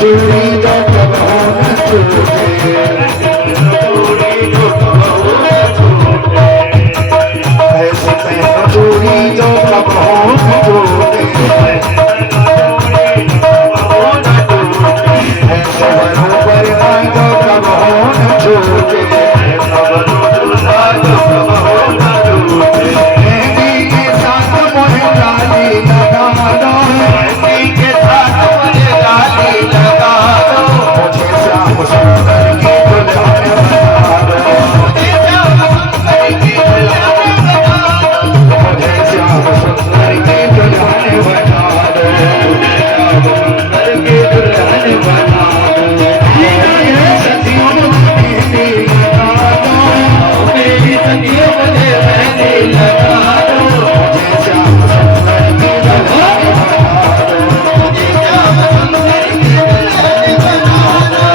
चूड़ी जो कबहू न छूटे, ऐसी पहन चूड़ी जो कबहू न छूटे, ऐसे बरोबर आई जो कबहू न छूटे, मेहंदी के साथ मुझे डाली लगा दो, मेहंदी के साथ मुझे डाली लगा दो, मुझे श्याम सुंदर की दुल्हन बना दो, मुझे श्याम सुंदर की दुल्हन बना दो, मुझे श्याम सुंदर की दुल्हन बना दो, श्याम सुंदर की दुल्हन बना दो, सखियों मेहंदी लगा दो, मेरी सखियों मुझे मेहंदी लगा दो, मुझे श्याम सुंदर की दुल्हन बना दो, मुझे श्याम सुंदर की दुल्हन बना दो।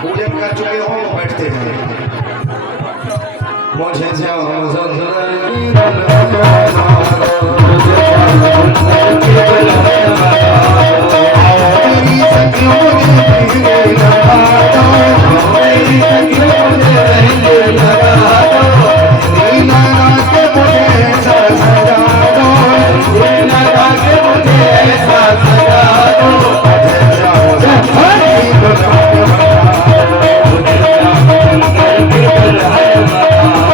पूजन कर चुके हो वो बैठते हैं, मुझे श्याम सुंदर की दुल्हन बना दो, मुझे श्याम सुंदर की दुल्हन बना दो, मेरी सखियों मुझे मेहंदी लगा दो, मेरी सखियों मुझे मेहंदी लगा दो, मेहंदी लगा के मुझे ऐसा सजा दो, मेहंदी लगा के मुझे ऐसा सजा दो, मुझे श्याम सुंदर की दुल्हन बना दो, मुझे श्याम सुंदर की दुल्हन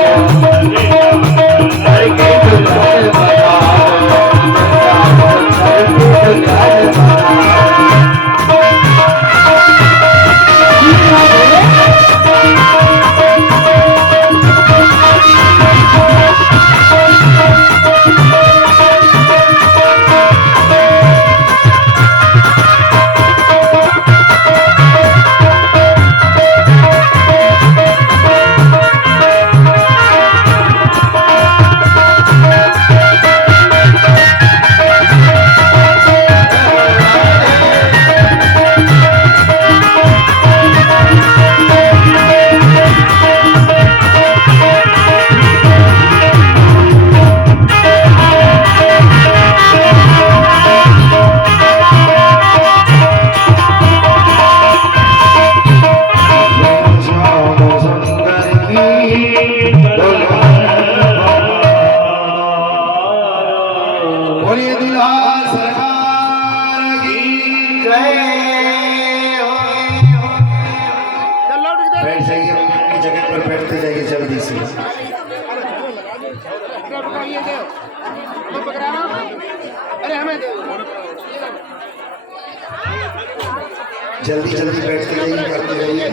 जल्दी जल्दी बैठते रहिए, करते रहिए।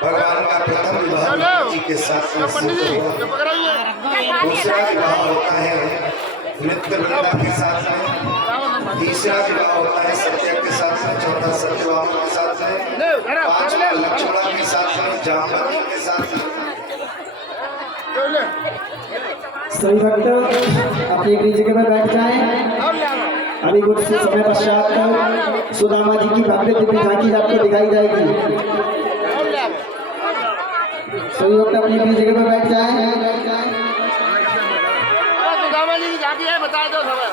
भगवान का प्रथम विवाह जी के साथ में दूसरा विवाह होता है मित्र वृंदा के साथ में, तीसरा विवाह होता है सत्य के साथ में, चौथा सत्यवान के साथ में, पांचवा लक्ष्मण के साथ में, जामवंती के साथ में। सभी भक्त अपनी अपनी जगह पर बैठ जाएं। अभी कुछ समय पश्चात सुदामा जी की भव्य दिव्य झांकी आपको दिखाई जाएगी। सभी भक्त अपनी अपनी जगह पर बैठ जाएं। सुदामा जी की झांकी है, बता दो समय,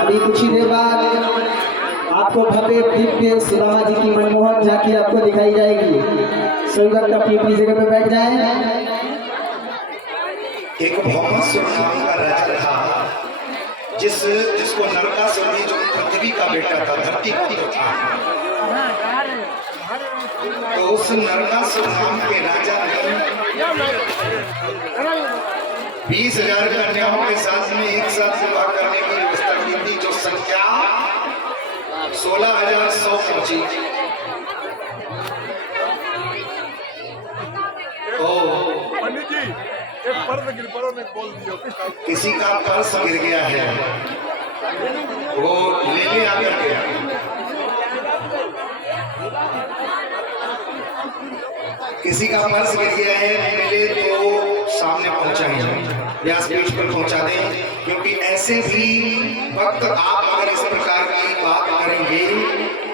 अभी कुछ ही देर बाद आपको आपको भव्य दिव्य सुदामा जी की मनमोहक झांकी आपको दिखाई जाएगी। सभी भक्त अपनी अपनी जगह पे बैठ जाएं। एक मोहम्मद सुनामी का राजा था जिसको नरकासुर ने, जो पृथ्वी का बेटा था, धरती पुत्र था, तो उस नरकासुर नाम के राजा ने 20,000 कन्याओं के साथ में एक साथ विवाह करने की व्यवस्था की थी, जो संख्या 16,100 पहुंची। पंडित जी एक पर्स गिर पड़ो ने बोल दियो किसी का पर्स गिर गया है, वो ले ले आकर के। किसी का पर्स गिर गया है, मिले तो सामने पहुंचाएं, व्यासपीठ पर पहुंचा दें, क्योंकि ऐसे भी वक्त आप अगर इस प्रकार की बात करेंगे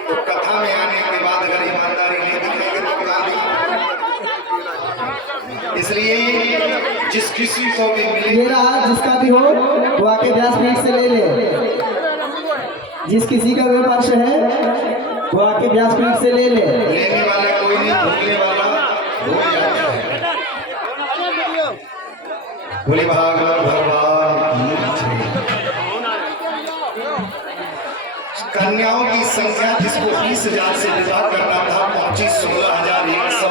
तो कथा में आने के बाद अगर ईमानदारी नहीं दिखेंगे तो क्या दिखेंगे। इसलिए जिस किसी को भी मिले, ये रहा, जिसका भी हो वो आके व्यासपीठ से ले ले। जिस किसी का भी पर्स है वो आके व्यासपीठ से ले ले। लेने वाला कोई नहीं, भूलने वाला भूल जाता है। बोले भागवत भगवान की जय। कन्याओं की संख्या जिसको 20,000 से विवाह करना था पहुंची 16,100।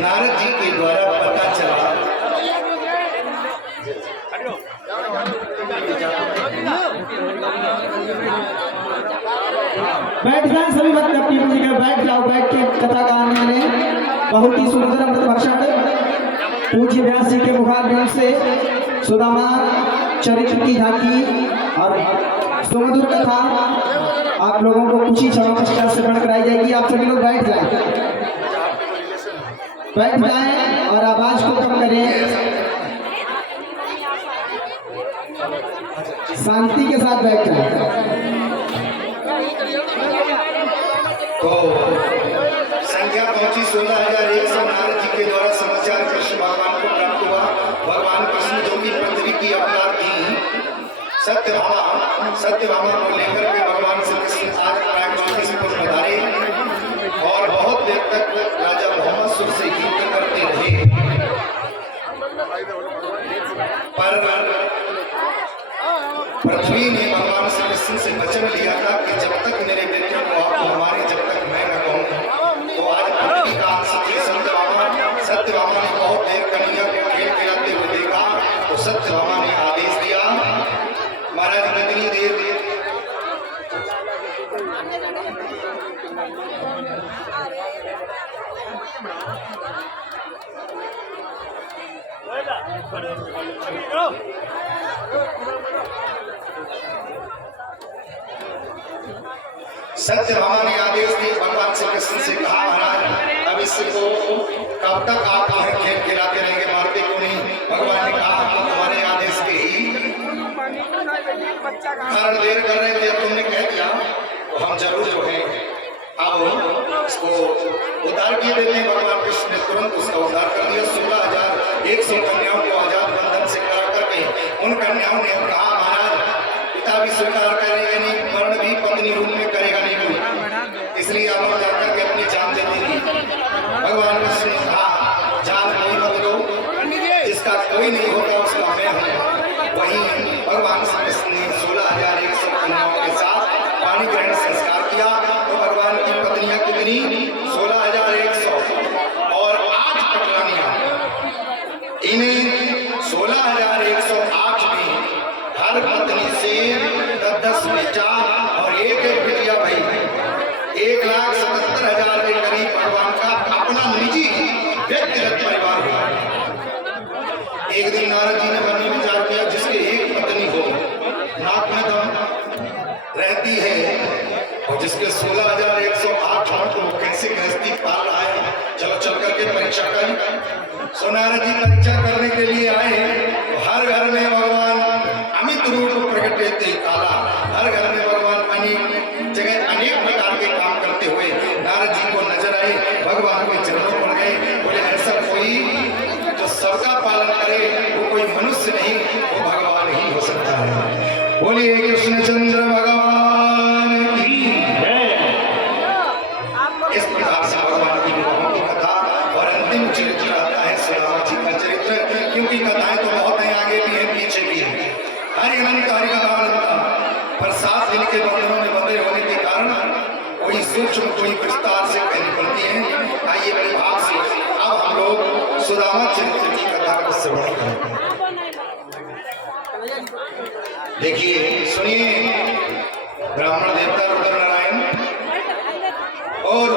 नारद जी के द्वारा पता चला, बैठ जाए सभी भक्त अपनी अपनी जगह बैठ जाओ। बैठ के कथा कहानी में बहुत ही सुंदर अमृत भाषण पूज्य व्यास जी के मुखारविंद से सुदामा चरित्र की झांकी और सुमधुर कथा आप लोगों को कुछ ही क्षमा पश्चात से बढ़ कराई जाएगी। आप सभी लोग बैठ जाएं और आवाज को कम करें, शांति के साथ बैठ जाएं। तो संख्या पहुंची 16,100। नारद जी के द्वारा समाचार कृष्ण भगवान को प्राप्त हुआ। भगवान कृष्ण जो कि पृथ्वी की अवतार थी, सत्यभामा को लेकर के भगवान श्री कृष्ण आज प्रागज्योतिषपुर पधारे और बहुत देर तक राजा मोहम्मद सुर से युद्ध करते रहे। पर पृथ्वी ने भगवान श्री कृष्ण से वचन लिया था कि जब तक मेरे बेटे को आप हमारे, जब तक मैं न कहूँ। तो आज पृथ्वी का सती सत्यभामा ने बहुत देर कन्हैया को खेल खिलाते हुए देखा, तो सत्यभामा ने आदेश दिया, महाराज कितनी देर सत्यभामा ने आदेश दिए। भगवान श्री कृष्ण से कहा, महाराज अब इसको कब तक आप खेल खिलाते रहेंगे, मारते क्यों नहीं। भगवान ने कहा, हम तुम्हारे आदेश के ही कारण देर कर रहे थे, अब तुमने कह दिया तो हम जरूर जो है अब इसको उद्धार किए देते हैं। भगवान कृष्ण ने तुरंत उसका उद्धार कर दिया। 16,100 कन्याओं को आजाद बंधन से करा करके उन कन्याओं ने कहा, महाराज पिता भी स्वीकार करेगा नहीं, वर्ण भी पत्नी रूप में करेगा नहीं कोई, इसलिए आप लोग जाकर के अपनी जान दे देंगे। भगवान कृष्ण ने कहा, जान कोई मत दो, जिसका कोई नहीं होता उसका मैं हूँ। वहीं भगवान श्री कृष्ण ने 16,100 कन्याओं के साथ पाणी ग्रहण संस्कार किया। तो भगवान की पत्नियां कितनी? 16,100 और 8 पटरानियां। इन्हें 16,108 में हर पत्नी से 10-10 बेटा और एक बिटिया भाई 1,77,000 के करीब भगवान का अपना निजी व्यक्तिगत परिवार हुआ। एक दिन नारद जी ने मन में विचार किया, जिसके एक पत्नी हो, नाक में दम रहती है और जिसके 16,108 को कैसे गृहस्थी पाल रहा है, चलो चल करके परीक्षा करें। सो नारद जी परीक्षा करने के लिए आए। तो हर घर में भगवान अमित रूप प्रकट रहते काला, हर घर में भगवान अनेक जगह अनेक प्रकार के काम करते हुए नारद जी को नजर आए। भगवान के चरणों पर गए, बोले ऐसा कोई जो सबका पालन करे वो कोई मनुष्य नहीं, वो भगवान ही हो सकता है। बोलिए कृष्ण चंद्र पर 7 दिन के बंधनों में बंधे होने के कारण कोई सूक्ष्म कोई विस्तार से कहनी पड़ती है। आइए बड़े भाव से अब हम लोग सुदामा चरित्र की कथा को श्रवण करें। देखिए सुनिए, ब्राह्मण देवता रुद्र नारायण और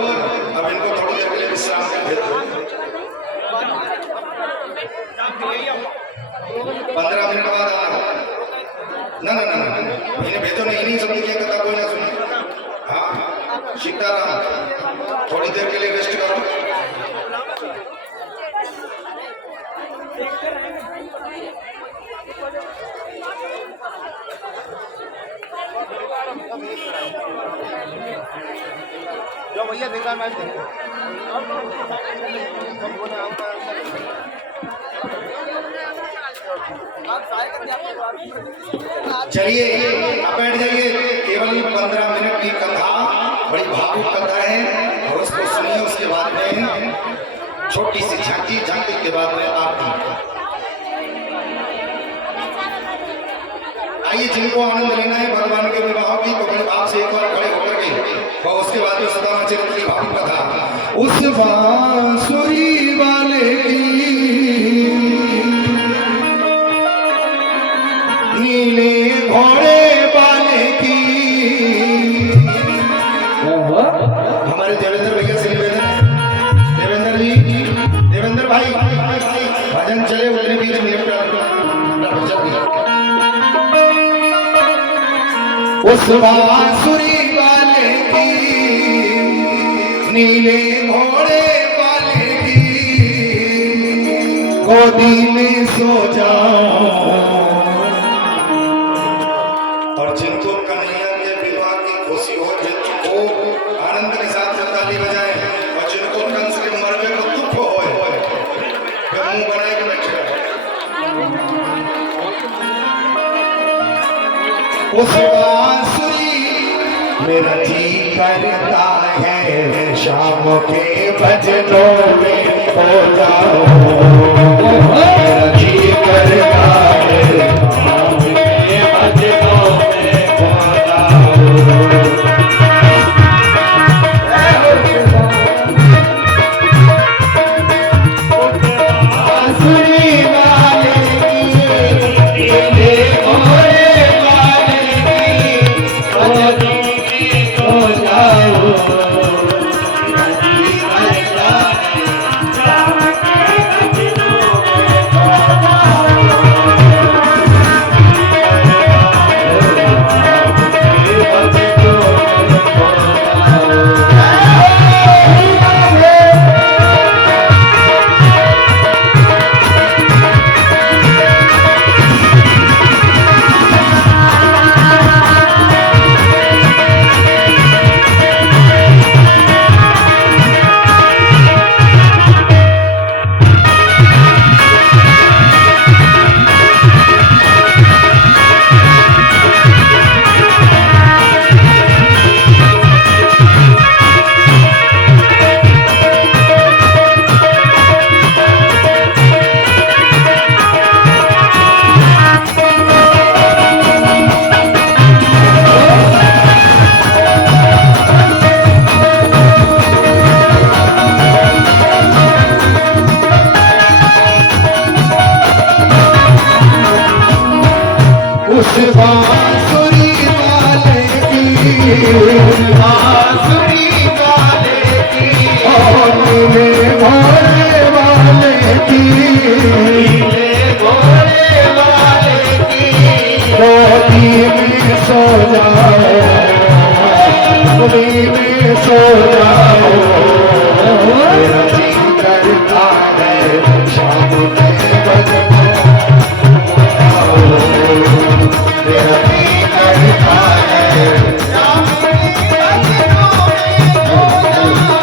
अब इनको थोड़ी देर के लिए विश्राम कर देते हैं। 15 मिनट बाद आना। ना ना ना ना इन्हें भेजो नहीं, नहीं समझ क्या कथा कोई ना सुने। हाँ सीताराम थोड़ी देर के लिए रेस्ट करो। जो भैया देखा मैच चलिए आप बैठ जाइए। केवल 15 मिनट की कथा, बड़ी भावुक कथा है और उसको सुनिए। उसके बाद में छोटी सी झांकी, झांकी के बाद में आरती। आइए जिनको आनंद लेना है भगवान के विवाह की तो बड़े भाव से एक बार खड़े होकर के और उसके बाद में सुदामा चरित्र की भावुक कथा। उस बांसुरी वाले की नीले घोड़े वाले की। हमारे देवेंद्र भैया से देवेंद्र जी, देवेंद्र भाई भजन चले उतने बीच में उस बांसुरी वाले की नीले घोड़े वाले की गोदी में सो जाओ। और जिनको कन्हैया के विवाह की खुशी हो जिनको आनंद के साथ में ताली बजाएं और जिनको कंस के मरवे को दुख हो मुंह बनाए के बैठे उस बांसुरी मेरा जी करता है शाम के भजनों में खो जाओ। मेरा जी करता है शाम के भजनों में खो जाओ। बांसुरी वाले की नीले घोड़े वाले की गोदी में सो जाओ। उस बांसुरी वाले की बांसुरी वाले की नीले घोड़े वाले की नीले घोड़े वाले की गोदी में सो जाओ। गोदी में सो जाओ। मेरा जी करता है शाम के भजनों मेरा जी करता है शाम के भजनों में खो जाओ।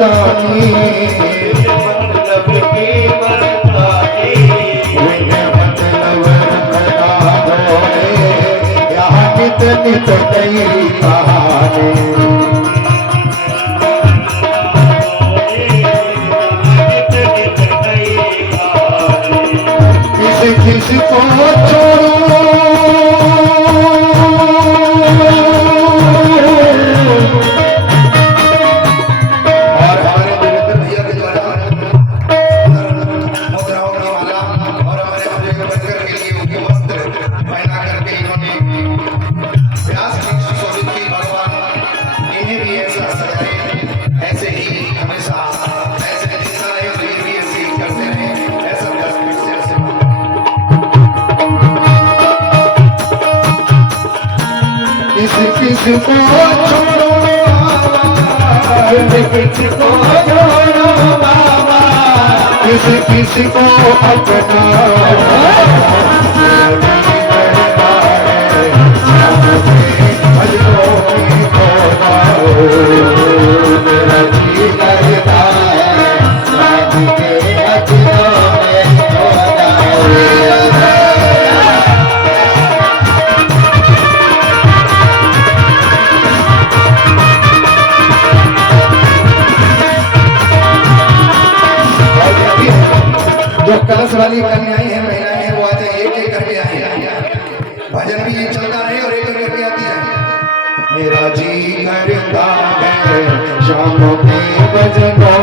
मस्तानी मतलब की मस्तानी मतलब यहाँ नित नित नई कहानी किसी को छोड़ो और हमारे वीरेंद्र भैया के द्वारा मुद्राओं की माला और हमारे अंबेडकर के लिए उनके वस्त्र पहना करके इन्होंने व्यास सुशोभित की भगवान इन्हें भी ऐसा सजाए ऐसे ही हमेशा ऐसे जितना रहे और ये भी ऐसे ही करते रहे ऐसा व्यास से ऐसे किसी किसी को छोड़ो किसी को छोड़ो बाबा किसी किसी को अपना भजनों की मेरा जी लगता है रात के भजनों में जो कलश वाली कन्याएं हैं महिलाएं हैं वो आज एक एक करके आई हैं भजन भी ये चलता रहे और एक एक करके आती है मेरा जी करता है शाम के भजनों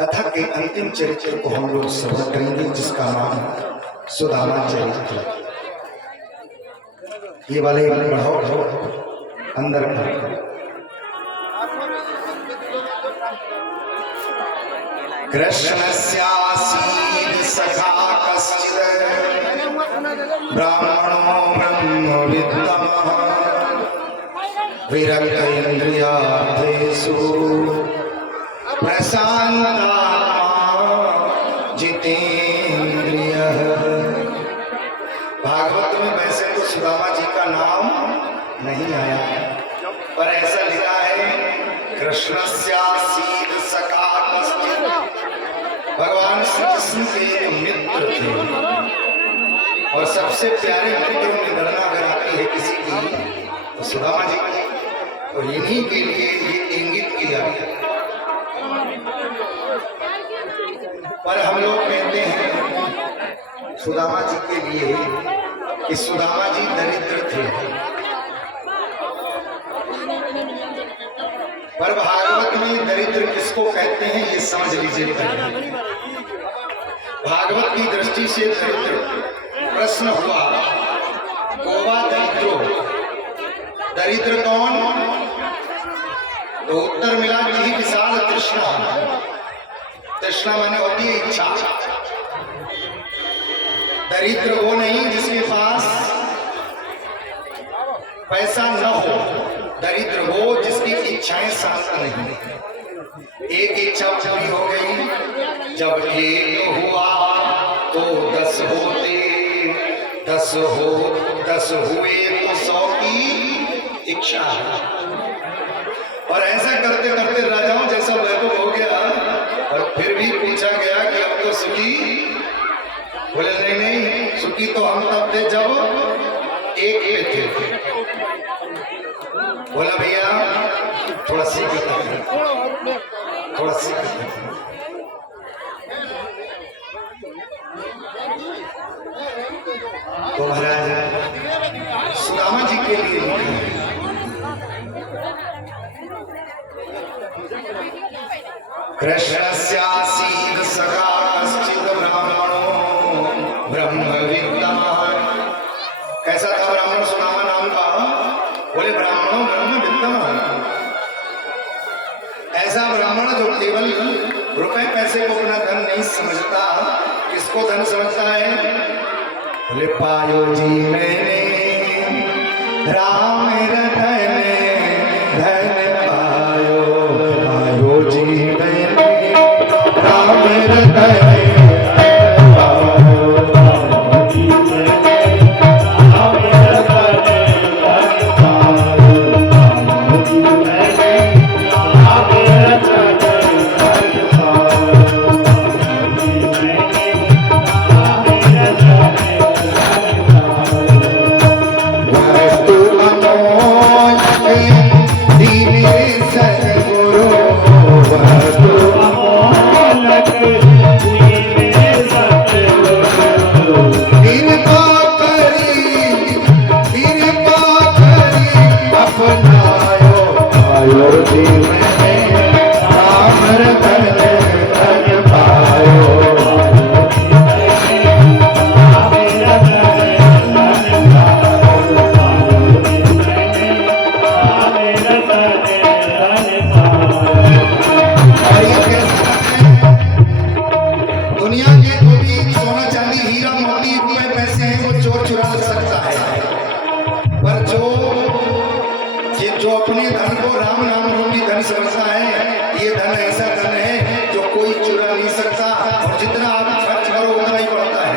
कथा के अंतिम चरित्र को हम लोग श्रवण करेंगे जिसका नाम सुदामा चरित्र। ये वाले बढ़ाओ अंदर कृष्णस्यासीत् सखा कश्चित् ब्राह्मणो ब्रह्मविद्तमः विरक्त इन्द्रियार्थेषु प्रशान्तात्मा जितेन्द्रियः। भागवत में वैसे तो सुदामा जी का नाम नहीं आया पर ऐसा लिखा है कृष्णस्यासीत् सखा कश्चित्। भगवान श्री कृष्ण के मित्र थे और सबसे प्यारे मित्रों की गणना अगर आती है किसी की तो सुदामा जी और इन्हीं के लिए ये इंगित किया गया। पर हम लोग कहते हैं सुदामा जी के लिए कि सुदामा जी दरिद्र थे पर भागवत में दरिद्र किसको कहते हैं ये समझ लीजिए। भागवत की दृष्टि से दरिद्र प्रश्न हुआ गोवा दरिद्रो दरिद्र कौन तो उत्तर मिला कि विशाल तृष्णा माने होती है इच्छा। दरिद्र वो नहीं जिसके पास पैसा न हो, दरिद्र वो जिसकी इच्छाएं शांत नहीं। एक इच्छा पूरी हो गई, जब एक हुआ तो 10 होते, 10 हुए तो 100 की इच्छा। और ऐसा करते करते राजाओं जैसा वैभव हो गया। और फिर भी पूछा गया कि अब तो सुखी, बोले नहीं नहीं, सुखी तो हम तब थे जब एक पे थे। बोला भैया थोड़ा सीख, थोड़ा सीख। तो महाराज सुदामा जी के लिए कृष्णस्यासीद सखा कश्चित् ब्राह्मणो ब्रह्मविद्वान्। कैसा था ब्राह्मण सुदामा नाम का? बोले ब्राह्मणों ब्रह्मविद्वान्। ऐसा ब्राह्मण जो केवल रुपए पैसे को अपना धन नहीं समझता, किसको धन समझता है? बोले पायो जी मैंने राम रतन धन पायो, पायो जी मैंने राम रतन जो अपने धन को राम नाम रूपी धन समझता है, ये धन ऐसा धन है जो कोई चुरा नहीं सकता, और जितना आप खर्च करो उतना ही पड़ता है।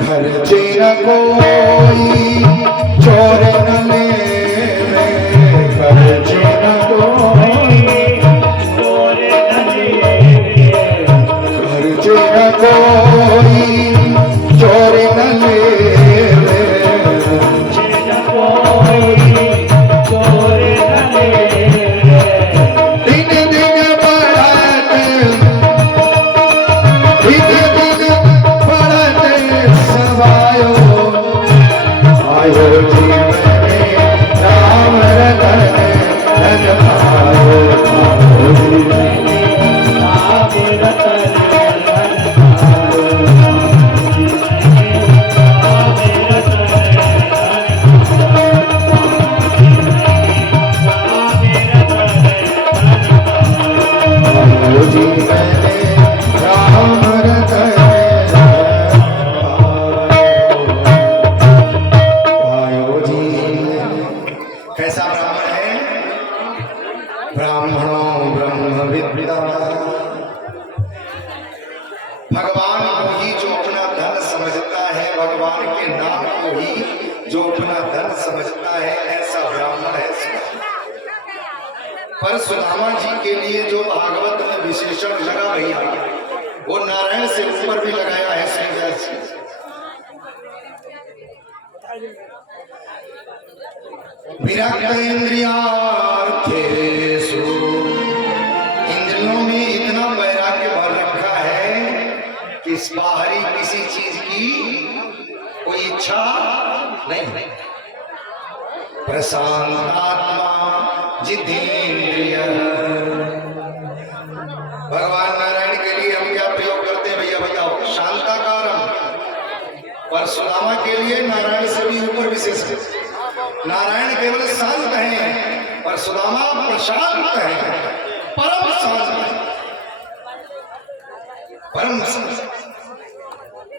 खर्चे न कोई चोर न ले, खर्चे न कोई चोर न ले, खर्चे न कोई चोर न ले, कैसा ब्राह्मण है? ब्राह्मणों ब्रह्मविद्वान्। भगवान को ही जो अपना धन समझता है, भगवान के नाम को ही जो अपना धन समझता है, ऐसा ब्राह्मण है। पर सुदामा जी के लिए जो भागवत में विशेषण लगा भैया, वो नारायण से ऊपर भी लगाया है। विरक्त इंद्रियार्थेषु, इंद्रियों में इतना वैराग्य भर रखा है कि इस बाहरी किसी चीज की कोई इच्छा नहीं। प्रशांतात्मा जितेंद्रिय। भगवान नारायण के लिए हम क्या प्रयोग करते हैं भैया बताओ? शांताकारम। पर सुदामा के लिए नारायण से भी ऊपर विशेष है। नारायण केवल शांत हैं, पर सुदामा प्रशांत है। परम शांत, परम शांत।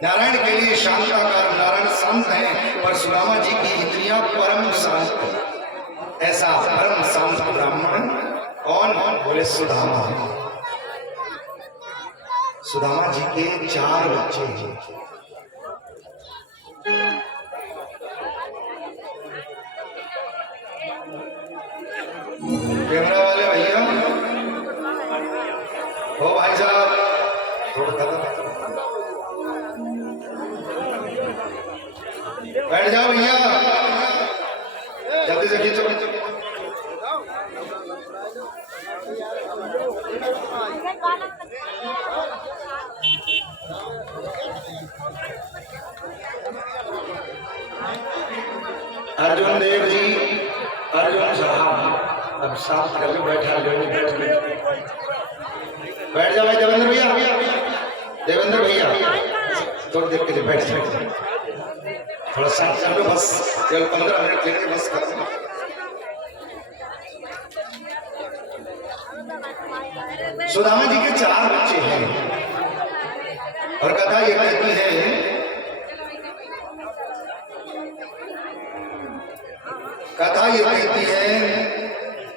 नारायण के लिए शांताकार, नारायण शांत है, पर सुदामा जी की इंद्रियां परम शांत। ऐसा परम शांत ब्राह्मण कौन? बोले सुदामा। सुदामा जी के 4 बच्चे हैं। कैमरा वाले भैया, ओ भाई साहब, थोड़ा बैठ जाओ भैया, जल्दी से खींचो। अर्जुन देव जी, अर्जुन साहब, अब साफ करके बैठा बैठ जाओ भाई। देवेंद्र भैया, देवेंद्र भैया, थोड़ी देर के लिए बैठ जाओ, थोड़ा साथ कर लो बस, केवल 15 मिनट लेके बस कर दो। सुदामा जी के 4 बच्चे हैं और कथा ये कहती है, कथा ये कहती है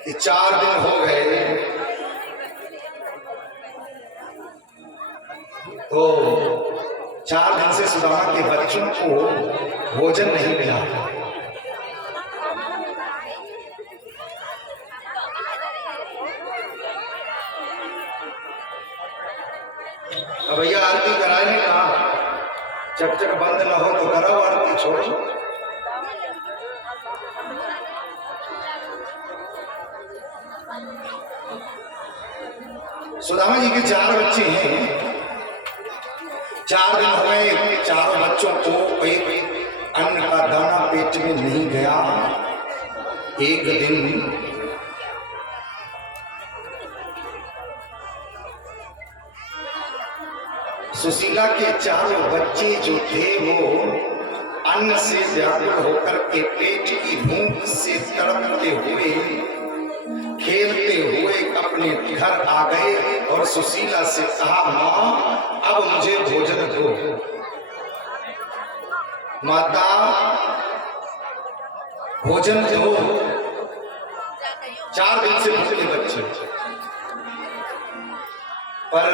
कि 4 दिन हो गए तो 4 दिन से सुदामा के बच्चों को भोजन नहीं मिला। अब भैया आरती कराने का चकचक बंद न हो तो कराओ आरती, छोड़ो। सुदामा जी के 4 बच्चे हैं। 4 दिन हो गए, 4 बच्चों को एक अन्न का दाना पेट में नहीं गया। एक दिन सुशीला के 4 बच्चे जो थे वो अन्न से व्याकुल होकर के पेट की भूख से तड़पते हुए, खेलते हुए अपने घर आ गए और सुशीला से कहा, माँ अब मुझे भोजन दो। माता भोजन दो। 4 दिन से भूखे बच्चे, पर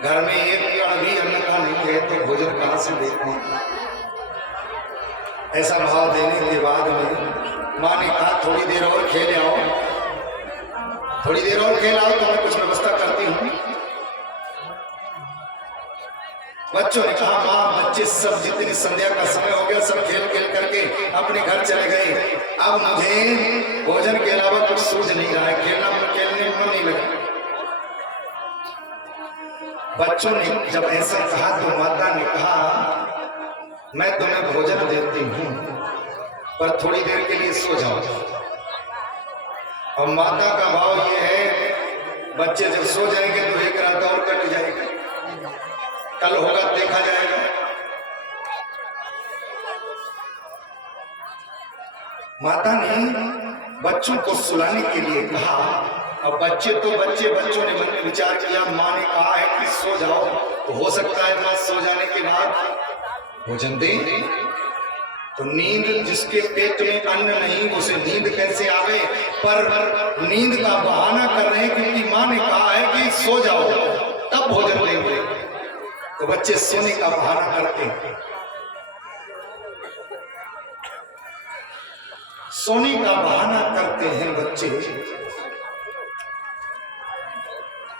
घर में एक कण भी अन्न का नहीं है तो भोजन कहां से देते। ऐसा भाव देने के बाद में माँ ने कहा, थोड़ी देर और खेल आओ, थोड़ी देर और खेल आओ तो मैं कुछ व्यवस्था करती हूँ। बच्चों ने कहा, माँ बच्चे सब जितनी संध्या का समय हो गया सब खेल खेल करके अपने घर चले गए, अब मुझे भोजन के अलावा कुछ सूझ नहीं रहा है, खेलने में मन नहीं लगा। बच्चों ने जब ऐसा कहा तो माता ने कहा, मैं तुम्हें भोजन देती हूँ पर थोड़ी देर के लिए सो जाओ। और माता का भाव ये है, बच्चे जब सो जाएंगे तो एक रात और कट जाएगी, कल होगा देखा जाएगा। माता ने बच्चों को सुलाने के लिए कहा। अब बच्चे तो बच्चों ने मन में विचार किया, माँ ने कहा है कि सो जाओ, तो हो सकता है माँ सो जाने के बाद भोजन दे। तो नींद, जिसके पेट में अन्न नहीं उसे नींद कैसे आवे, पर नींद का बहाना कर रहे हैं क्योंकि माँ ने कहा है कि सो जाओ तब भोजन देंगे। तो बच्चे सोने का बहाना करते हैं, सोने का बहाना करते हैं बच्चे।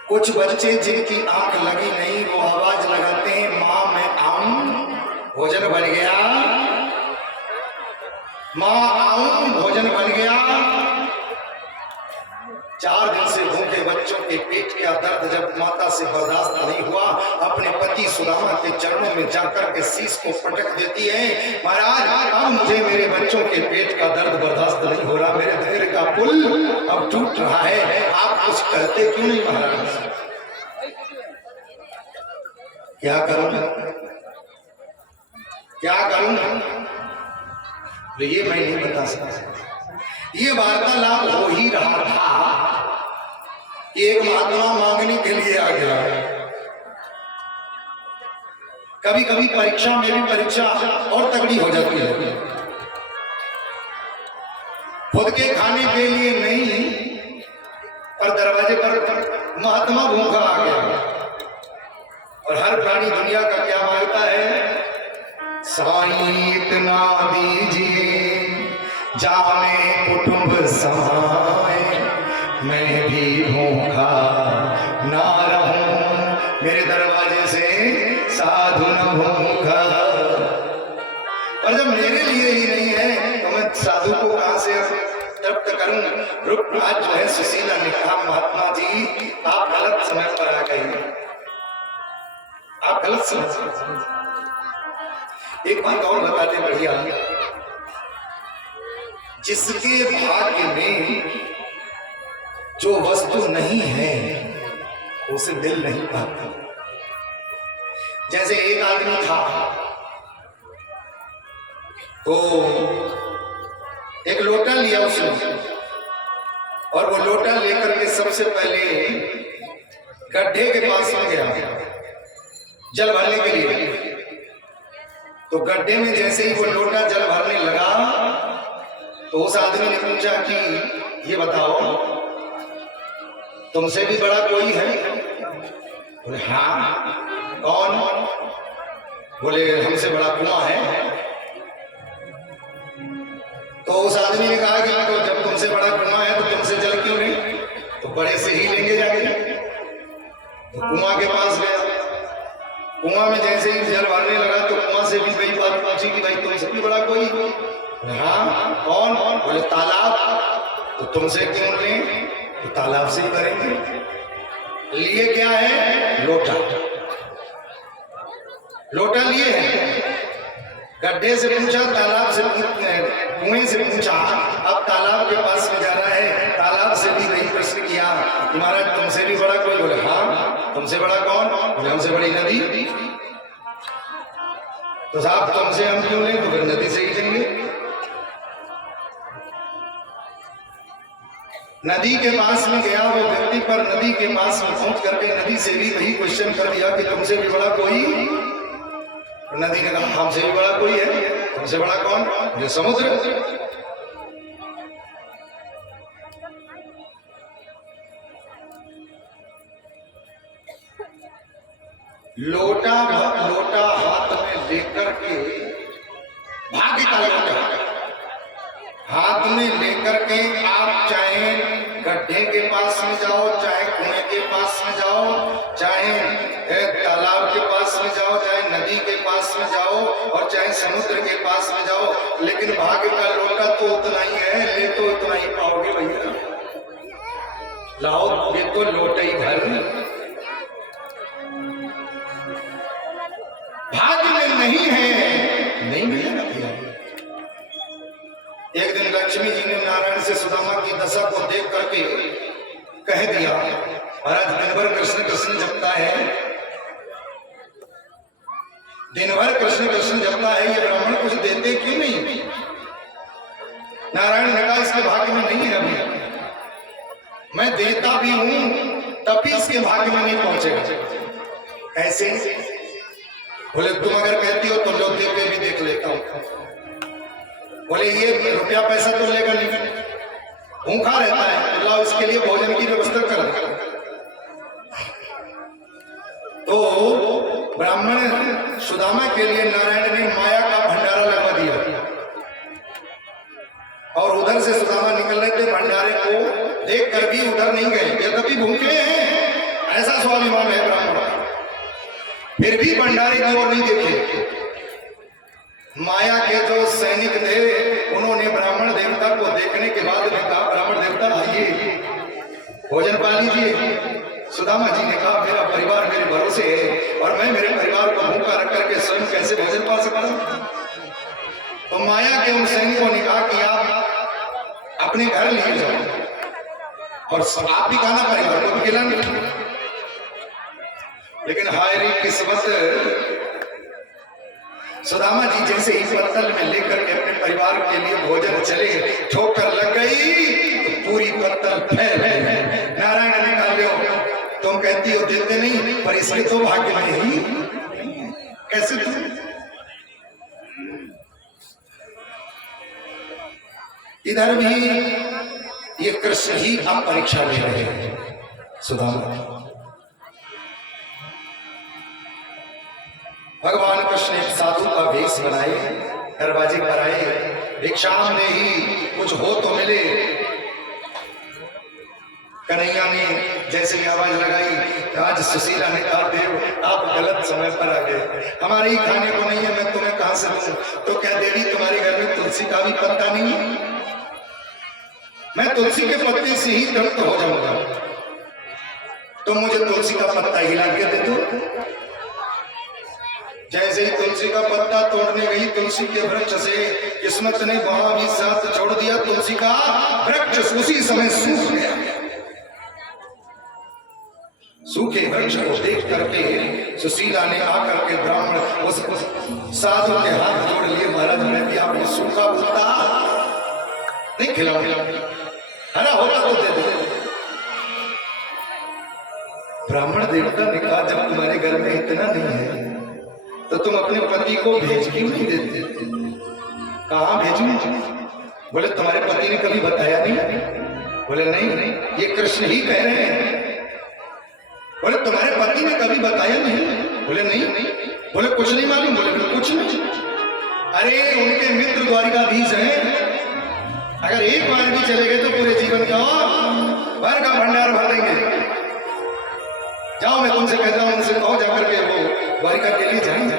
कुछ बच्चे जिनकी आंख लगी नहीं वो आवाज लगाते हैं, माँ मैं आऊं, भोजन बन गया, माँ आऊं, भोजन बन गया। 4 दिन से भूखे बच्चों के पेट का दर्द जब माता से बर्दाश्त नहीं हुआ, अपने पति सुदामा के चरणों में जाकर के शीश को पटक देती है, महाराज अब मुझे मेरे बच्चों के पेट का दर्द बर्दाश्त नहीं हो रहा, मेरे धैर्य का पुल अब टूट रहा है, आप कुछ कहते क्यों नहीं महाराज? क्या करूं, क्या करूं? तो ये मैं नहीं बता सकता, ये वार्तालाप हो ही रहा था कि एक महात्मा मांगने के लिए आ गया। कभी कभी परीक्षा में भी परीक्षा और तगड़ी हो जाती है। खुद के खाने के लिए नहीं, पर दरवाजे पर महात्मा भूखा आ गया। और हर प्राणी दुनिया का क्या मांगता है? साईं इतना दीजिए जाने कुटुंब समाए, मैं भी भूखा ना रहूं, मेरे दरवाजे से साधु न भूखा। और जब मेरे लिए ही नहीं है तो मैं साधु को कहां से तृप्त करूं? रुक, आज जो है सुशीला ने कहा, महात्मा जी आप गलत समय पर आ गए, आप गलत समय। एक बात और बताते बढ़िया, जिसके भाग्य में जो वस्तु नहीं है उसे मिल नहीं पाता। जैसे एक आदमी था तो एक लोटा लिया उसने, और वो लोटा लेकर के सबसे पहले गड्ढे के पास में गया जल भरने के लिए। तो गड्ढे में जैसे ही वो लोटा जल भरने लगा तो उस आदमी ने पूछा कि ये बताओ तुमसे भी बड़ा कोई है? बोले हाँ। कौन? बोले हमसे बड़ा कुआं है। तो उस आदमी ने कहा कि तो जब तुमसे बड़ा कुआं है तो तुमसे जल क्यों नहीं? तो बड़े से ही लेंगे जाके। तो कुआं के पास गया, कुआं में जैसे ही जल भरने लगा तो कुआं से भी वही बात पूछी कि भाई तुमसे भी बड़ा कोई? हाँ। कौन? बोले तालाब। तो तुमसे क्यों लें? तो तालाब से ही भरेंगे। लिए क्या है? लोटा। लोटा लिए है। गड्ढे से पूछा, तालाब से, कुएं से पूछा, अब तालाब के पास में जा रहा है। तालाब से भी वही प्रश्न किया कि महाराज तुमसे भी बड़ा कोई? बोले हाँ। तुमसे बड़ा कौन? बोले हमसे बड़ी नदी। तो साहब तुमसे हम क्यों लें? तो फिर नदी से ही लेंगे। नदी के पास में गया वो व्यक्ति, पर नदी के पास में पहुंच करके नदी से भी वही क्वेश्चन कर दिया कि तुमसे भी बड़ा कोई? नदी ने कहा हमसे भी बड़ा कोई है। तुमसे बड़ा कौन? ये समुद्र। लोटा हाथ में लेकर के, भाग्य का लोटा हाथ में लेकर के आप चाहे गड्ढे के पास में जाओ, चाहे कुएं के पास में जाओ, चाहे तालाब के पास में जाओ, चाहे नदी के पास में जाओ, और चाहे समुद्र के पास में जाओ, लेकिन भाग्य का लोटा तो उतना ही है, ले तो उतना ही पाओगे भैया। लाओ ये तो लोटे ही भर। भाग्य में नहीं है, नहीं मिलेगा भैया। एक दिन लक्ष्मी जी ने नारायण से सुदामा की दशा को देख करके कह दिया, महाराज दिन भर कृष्ण कृष्ण जपता है, दिन भर कृष्ण कृष्ण जपता है, ये ब्राह्मण कुछ देते क्यों नहीं? नारायण ने कहा इसके भाग्य में नहीं है अभी, मैं देता भी हूं तब भी इसके भाग्य में नहीं पहुंचेगा। ऐसे बोले तुम अगर कहती हो तो लो दे के भी देख लेता हूं। बोले ये रुपया पैसा तो लेगा नहीं, भूखा रहता है, तो लाओ इसके लिए भोजन की व्यवस्था कर। तो ब्राह्मण सुदामा के लिए नारायण ने माया का भंडारा लगवा दिया, और उधर से सुदामा निकल रहे थे, भंडारे को देख कर भी उधर नहीं गए, यद्यपि भूखे हैं, ऐसा स्वाभिमान है ब्राह्मण, फिर भी भंडारे की ओर नहीं देखे। माया के जो सैनिक थे उन्होंने ब्राह्मण देवता को देखने के बाद भी कहा, ब्राह्मण देवता आइए भोजन पा लीजिए। सुदामा जी ने कहा मेरा परिवार मेरे भरोसे है, और मैं मेरे परिवार को भूखा रख करके स्वयं कैसे भोजन पा सकता हूं? तो माया के उन सैनिकों ने कहा कि आप अपने घर लिए जाओ, और आप भी खाना परिवार को भी खिलाना। लेकिन हाय रे किस्मत, सुदामा जी जैसे ही पत्तल में लेकर के अपने परिवार के लिए भोजन चले, ठोकर लग गई तो पूरी पत्तल फैल गई। नारायण ने कहा लो, तुम कहती हो देते नहीं, पर इसके तो भाग्य में ही कैसे तुम। इधर भी ये कृष्ण ही आप परीक्षा ले रहे हैं। सुदामा भगवान कृष्ण एक साधु का वेश बनाए, दरवाजे पर आए, भिक्षाम ने ही कुछ हो तो मिले। कन्हैया ने जैसे ही आवाज लगाई, आज सुशीला ने कहा देव आप गलत समय पर आ गए, हमारे ही खाने को नहीं है, मैं तुम्हें कहां से दूं। तो क्या देवी तुम्हारे घर में तुलसी का भी पत्ता नहीं है? मैं तुलसी के पत्ते से ही तृप्त हो जाऊंगा, तो मुझे तुलसी का पत्ता हिला के दे दो। जैसे ही तुलसी का पत्ता तोड़ने गई तुलसी के वृक्ष से, किस्मत ने वहां भी साथ छोड़ दिया। तुलसी का वृक्ष उसी समय सूख गया। सूखे वृक्ष को देख करके सुशीला ने आकर के ब्राह्मण उस साधु के हाथ जोड़ लिए, महाराज मैं भी आपको सूखा पत्ता नहीं खिलाऊंगा, हरा होता तो दे दो। ब्राह्मण देवता ने कहा जब तुम्हारे घर में इतना नहीं है तो तुम अपने पति को भेज क्यों नहीं देते? कहां भेजूं? बोले तुम्हारे पति ने कभी बताया नहीं? बोले नहीं, ये कृष्ण ही कह रहे हैं। बोले तुम्हारे पति ने कभी बताया नहीं? बोले नहीं। बोले कुछ नहीं मालूम? बोले कुछ नहीं। अरे उनके मित्र द्वारिकाधीश हैं, अगर एक बार भी चले गए तो पूरे जीवन का भर का भंडार भर देंगे। जाओ मैं तुमसे कहता हूं, उनसे कहो जाकर के वो द्वारिका के लिए जाएंगे।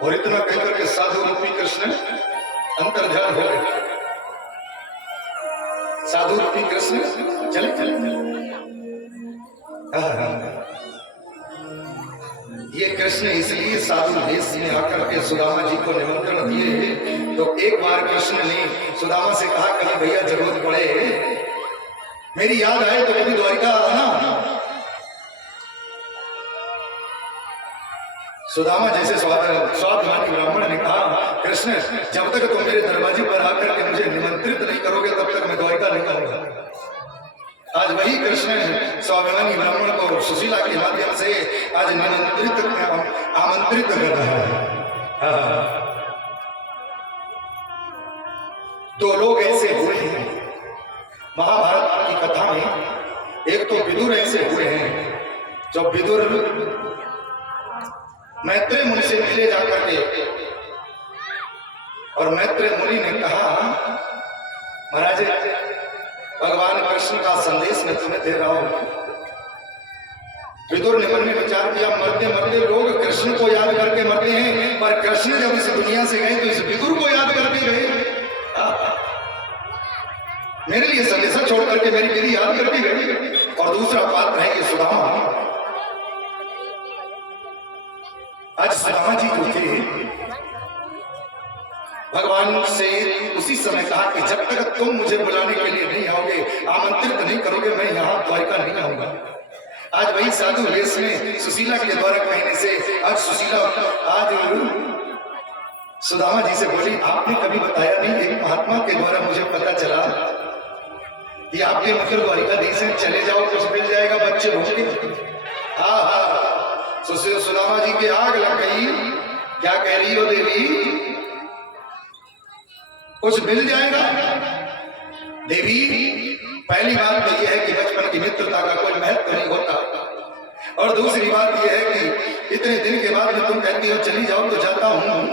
और इतना कहकर के साधु रूपी कृष्ण अंतर्ध्यान हो गए। साधु रूपी कृष्ण चले। ये कृष्ण इसलिए साधु वेश में आकर के सुदामा जी को निमंत्रण दिए। तो एक बार कृष्ण ने सुदामा से कहा कभी भैया जरूरत पड़े, मेरी याद आए तो कभी द्वारिका आना। सुदामा जैसे स्वाभिमानी ब्राह्मण ने कहा कृष्ण जब तक तुम मेरे दरवाजे पर आकर के मुझे निमंत्रित नहीं करोगे तब तक मैं द्वारिका नहीं करूंगा। आज वही कृष्ण स्वाभिमानी ब्राह्मण को सुशीला के माध्यम से आज आमंत्रित कर रहा है। दो लोग ऐसे हुए हैं महाभारत की कथा में। एक तो विदुर ऐसे हुए हैं जो विदुर मैत्रेय मुनि से मिले जाकर के, और मैत्रेय मुनि ने कहा महाराज भगवान कृष्ण का संदेश मैं तुम्हें दे रहा हूं। विदुर ने मन में विचार किया मरते मरते लोग कृष्ण को याद करके मरते हैं, पर कृष्ण जब इस दुनिया से गए तो इस विदुर को याद करके गए। मेरे लिए संदेशा छोड़ करके मेरी विधि याद करके गए। और दूसरा पात्र है कि सुदामा। आज सुदामा जी जो थे भगवान से उसी समय कहा कि जब तक तुम मुझे बुलाने के लिए नहीं आओगे, आमंत्रित नहीं करोगे, मैं यहाँ द्वारिका नहीं आऊंगा। आज वही साधु वेश में सुशीला के द्वारा कहने से आज सुशीला आज सुदामा जी से बोली आपने कभी बताया नहीं, एक महात्मा के द्वारा मुझे पता चला कि आपके मतलब द्वारिकाधीश से चले जाओ कुछ मिल जाएगा, बच्चे भूखे। हाँ सुदामा जी की आग लग गई। क्या कह रही हो देवी? कुछ मिल जाएगा? देवी पहली बात तो यह है कि बचपन की मित्रता का कोई महत्व नहीं होता, और दूसरी बात यह है कि इतने दिन के बाद में तुम कहती हो चली जाओ तो जाता हूं,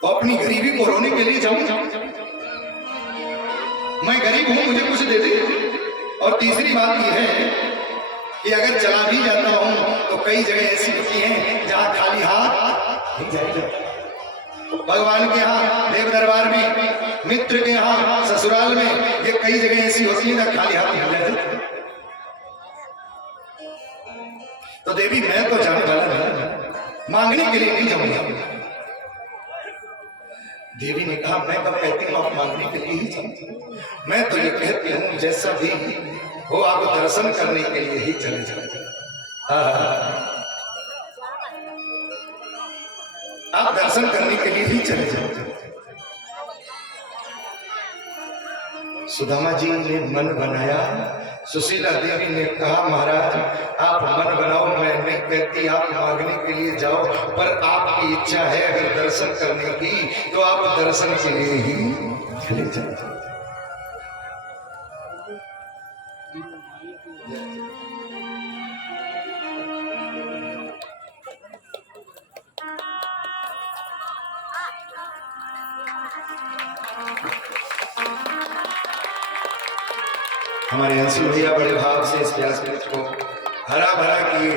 तो अपनी गरीबी को रोने के लिए जाऊं? मैं गरीब हूं, मुझे कुछ दे दे। और तीसरी बात यह है कि अगर चला भी जाता हूं तो कई जगह ऐसी होती हैं जहां खाली हाथ नहीं जाएगा। भगवान के यहाँ देव दरबार में, मित्र के यहाँ ससुराल में, ये कई जगह ऐसी होती है जहां खाली हाथ नहीं जाते। तो देवी मैं तो जाने वाला नहीं, मांगने के लिए नहीं जाऊंगा। देवी ने कहा मैं कब कहती हूँ आप मांगने के लिए ही जाऊंगा, मैं तो ये कहती हूँ जैसा भी वो आप दर्शन करने के लिए ही चले जाओ। दर्शन करने के लिए भी चले जाओ। सुदामा जी ने मन बनाया। सुशीला देवी ने कहा महाराज आप मन बनाओ, मैं नहीं कहती आप मांगने के लिए जाओ, पर आपकी इच्छा है अगर दर्शन करने की तो आप दर्शन के लिए ही चले जाओ। हमारे अंशु भैया बड़े भाव से इस व्यासपीठ को हरा भरा किए।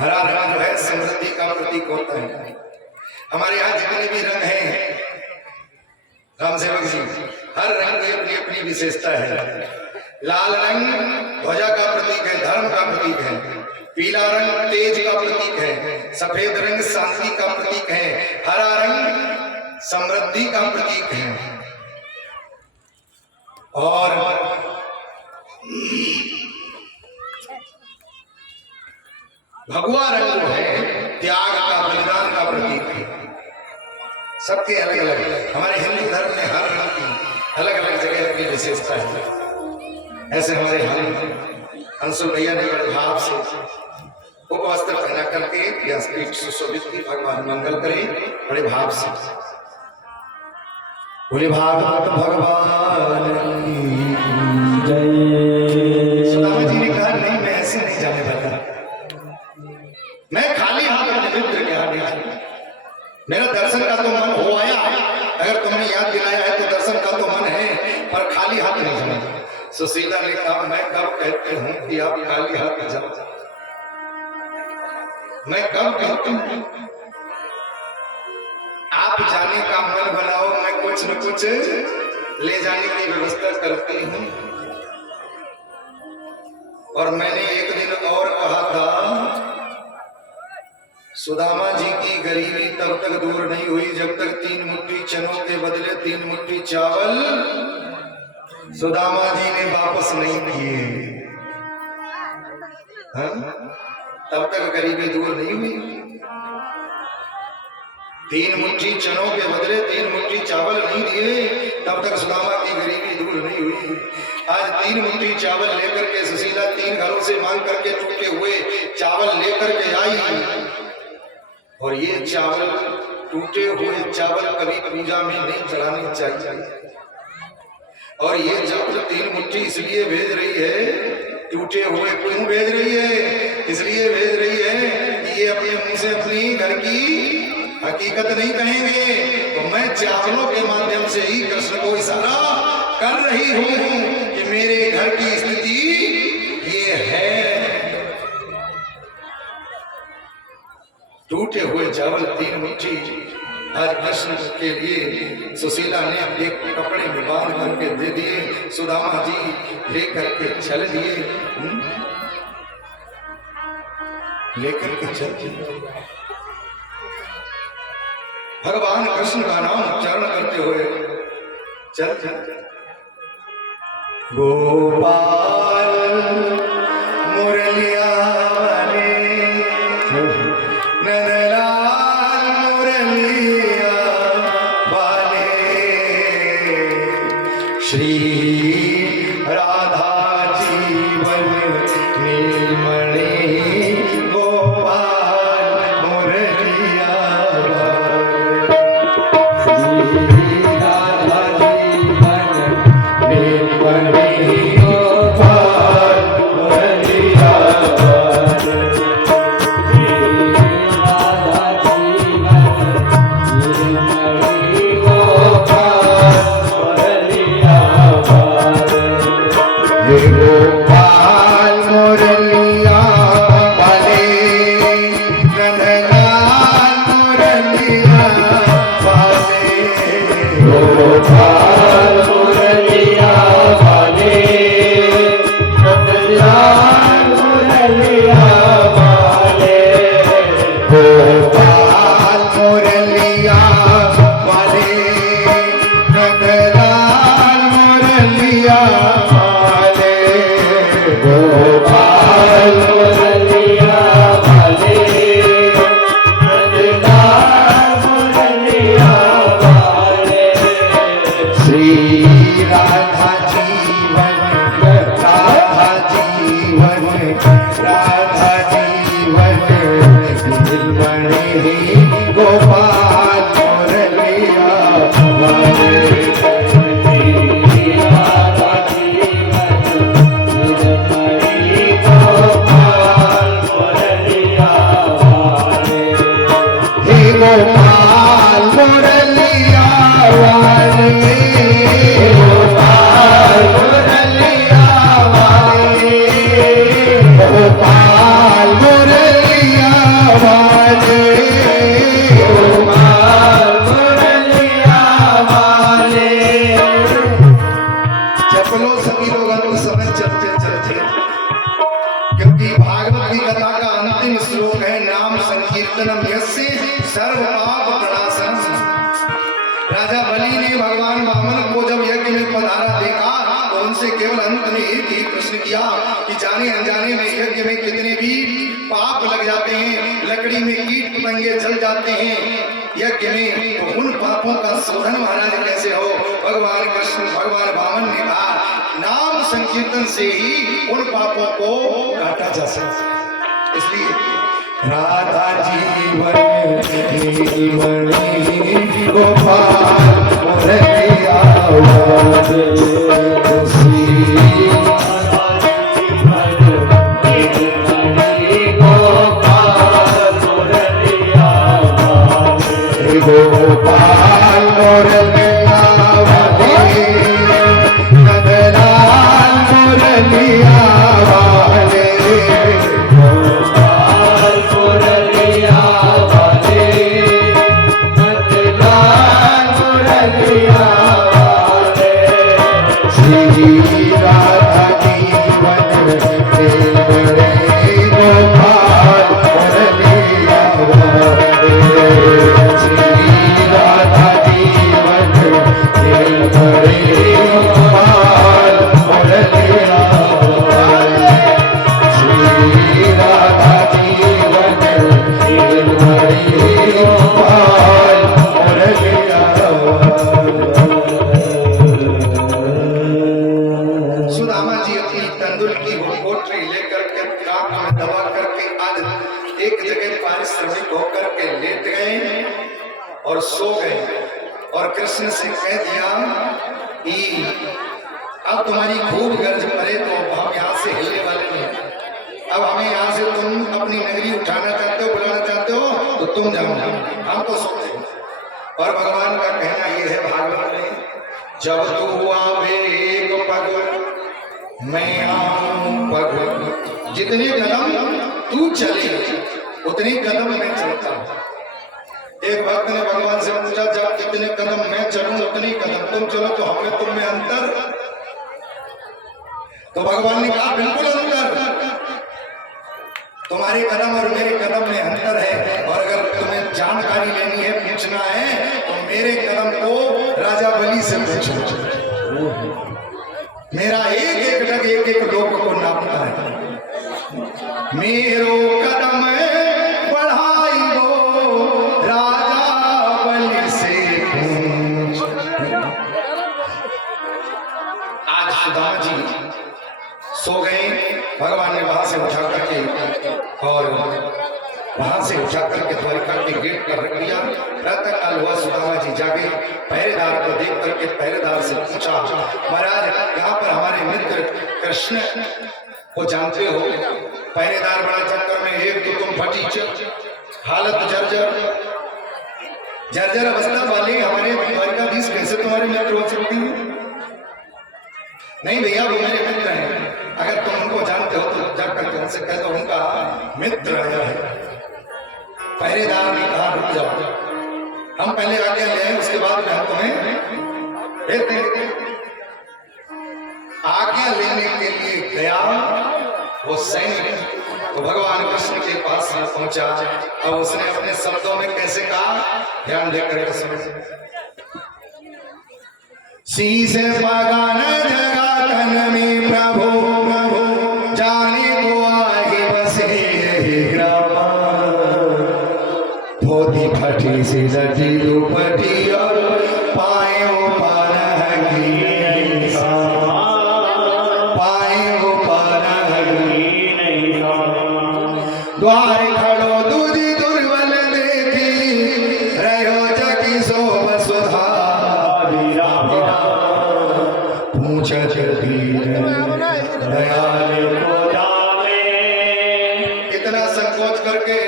हरा रंग जो है समृद्धि का प्रतीक होता है। हमारे यहाँ जितने भी रंग हैं राम सेवक जी, हर रंग की अपनी अपनी विशेषता है। लाल रंग ध्वजा का प्रतीक है, धर्म का प्रतीक है। पीला रंग तेज का प्रतीक है। सफेद रंग शांति का प्रतीक है। हरा रंग समृद्धि का प्रतीक है। और भगवा रंग जो है त्याग का, बलिदान का प्रतीक है। सबके अलग अलग, हमारे हिंदू धर्म में हर रंग की अलग अलग जगह अपनी विशेषता है। ऐसे हमारे अंशु भैया ने बड़े भाव से उपवस्त्र पहना करके व्यासपीठ सुशोभित की। भगवान मंगल करें बड़े भाव से। बोले भागवत भगवान जय। सुदामा जी ने कहा नहीं, मैं ऐसे नहीं जाने वाला, मैं खाली हाथ अपने मित्र के हाथ नहीं। मेरा दर्शन का तो मन हो आया, अगर तुमने याद दिलाया है तो दर्शन का तो मन है, पर खाली हाथ नहीं जाना। सुशीला ने कहा मैं कब कहती हूँ कि आप खाली हाथ जाओ, मैं कब कहती हूँ आप जाने का मन बनाओ, मैं कुछ न कुछ ले जाने की व्यवस्था करती हूँ। और मैंने एक दिन और कहा था सुदामा जी की गरीबी तब तक दूर नहीं हुई जब तक 3 मुट्ठी चनों के बदले 3 मुट्ठी चावल सुदामा जी ने वापस नहीं किए। तब तक गरीबी दूर नहीं हुई। 3 मुट्ठी चनों के बदले 3 मुट्ठी चावल नहीं दिए, तब तक सुदामा की गरीबी दूर नहीं हुई। आज 3 मुट्ठी चावल लेकर के सुशीला 3 घरों से मांग करके टूटे हुए चावल लेकर के आई। और ये चावल, टूटे हुए चावल कभी पूजा में नहीं चढ़ाने चाहिए। और ये चावल 3 मुट्ठी इसलिए भेज रही है, टूटे हुए क्यों भेज रही है? इसलिए भेज रही है कि ये अपने मुंह से अपनी घर की हकीकत नहीं कहेंगे, तो मैं चावलों के माध्यम से ही कृष्ण को इशारा कर रही हूं कि मेरे घर की स्थिति ये है। टूटे हुए चावल 3 मुट्ठी आज कृष्ण के लिए सुशीला ने एक कपड़े में बांध करके दे दिए। सुदामा जी लेकर के चल दिए, लेकर के चल दिए। भगवान कृष्ण का नाम उच्चारण करते हुए चल चल। गोपाल मुरलिया श्री राधा जीवन नीलमणि गोपाल मुरलिया श्री राधा जीवन नीलमणि गोपाल वाले गोपाल मुरलिया वाले। चपलो सभी लोग उस समय चलते चलते, क्योंकि भागवत की कथा का अंतिम श्लोक है नाम संकीर्तनम यस्य सर्व पाप प्रणाशनम। राजा बलि ने भगवान वामन को जब यज्ञ में पधारा देखा तो उनसे केवल अंत में एक ही प्रश्न किया कि जाने अनजाने में यज्ञ में कितने भी पाप लग जाते हैं, लकड़ी में कीट पतंगे जल जाते हैं यज्ञ में, तो उन पापों का शोधन महाराज कैसे हो। भगवान कृष्ण भगवान वामन ने कहा नाम संकीर्तन से ही उन पापों को काटा जा सकता। इसलिए राधा जीवन गोपाल मुरलिया वाले। गोपाल मुरलिया वाले, नंदलाल मुरलिया वाले, गोपाल मुरलिया वाले, नंदलाल मुरलिया वाले। श्री राधा जीवन प्रेम रे गोपाल मुरलिया वाले। सुदामा जी अपनी तंदुल की कोठरी लेकर के कान में दबा करके आज एक जगह पारिश्रमिक होकर के लेट गए और सो गए और कृष्ण से कह दिया कि अब तुम्हारी खूब गर्ज पड़े तो अब हम यहाँ से हिलने वाले नहीं। अब हमें यहाँ से तुम अपनी नगरी उठाना चाहते हो, बुलाना चाहते हो तो तुम जाओ, हम तो सोते। और भगवान का कहना ये है भागवत में, जब तू आवे एक पग मैं आऊं पग, जितने कदम तू चले उतने कदम मैं चलता हूं। एक भक्त ने भगवान से पूछा जब जितने कदम मैं चलूं उतने कदम तुम चलो तो हमें तुम में अंतर। तो भगवान ने कहा बिल्कुल अंतर, तुम्हारे कदम और मेरे कदम में अंतर है। और अगर तुम्हें जानकारी लेनी है, पूछना है तो मेरे कदम को राजा बलि से पूछो। मेरा एक एक डग एक एक लोक को नापता है। मेरो कदम बढ़ाई दो राजा बलि से पूछ। आज सुदामा जी सो गए, भगवान ने वहां से उठा करके और वहां से उठा करके द्वारिका के गेट पर रख दिया। प्रातः काल हुआ, सुदामा जी जागे, पहरेदार को देख करके पहरेदार से पूछा महाराज यहाँ पर हमारे मित्र कृष्ण को जानते हो? पहरेदार बड़ा चक्कर में, एक तो तुम फटी हालत जर्जर अवस्था वाले हमारे द्वारिकाधीश कैसे तुम्हारे मित्र हो सकते हैं? नहीं भैया वो मेरे मित्र हैं, अगर तुम उनको जानते हो तो जाकर उनसे कह दो उनका मित्र है। पहरेदार ने कहा रुक जाओ, हम पहले आज्ञा ले आए उसके बाद में हम तुम्हें भेज देंगे। आज्ञा लेने के लिए गया वो सैनिक, तो भगवान कृष्ण के पास पहुंचा। अब उसने अपने शब्दों में कैसे कहा, ध्यान देकर के सुनो। शीश पगान जगातन में प्रभु प्रभु जाने को आगे बसे ग्राम। धोती फटी से लगी दुपटी और पाए पर द्वार खड़ो दूधी दुर्बल देखी रहो जगी सो वसुधा। पूछत इतना संकोच करके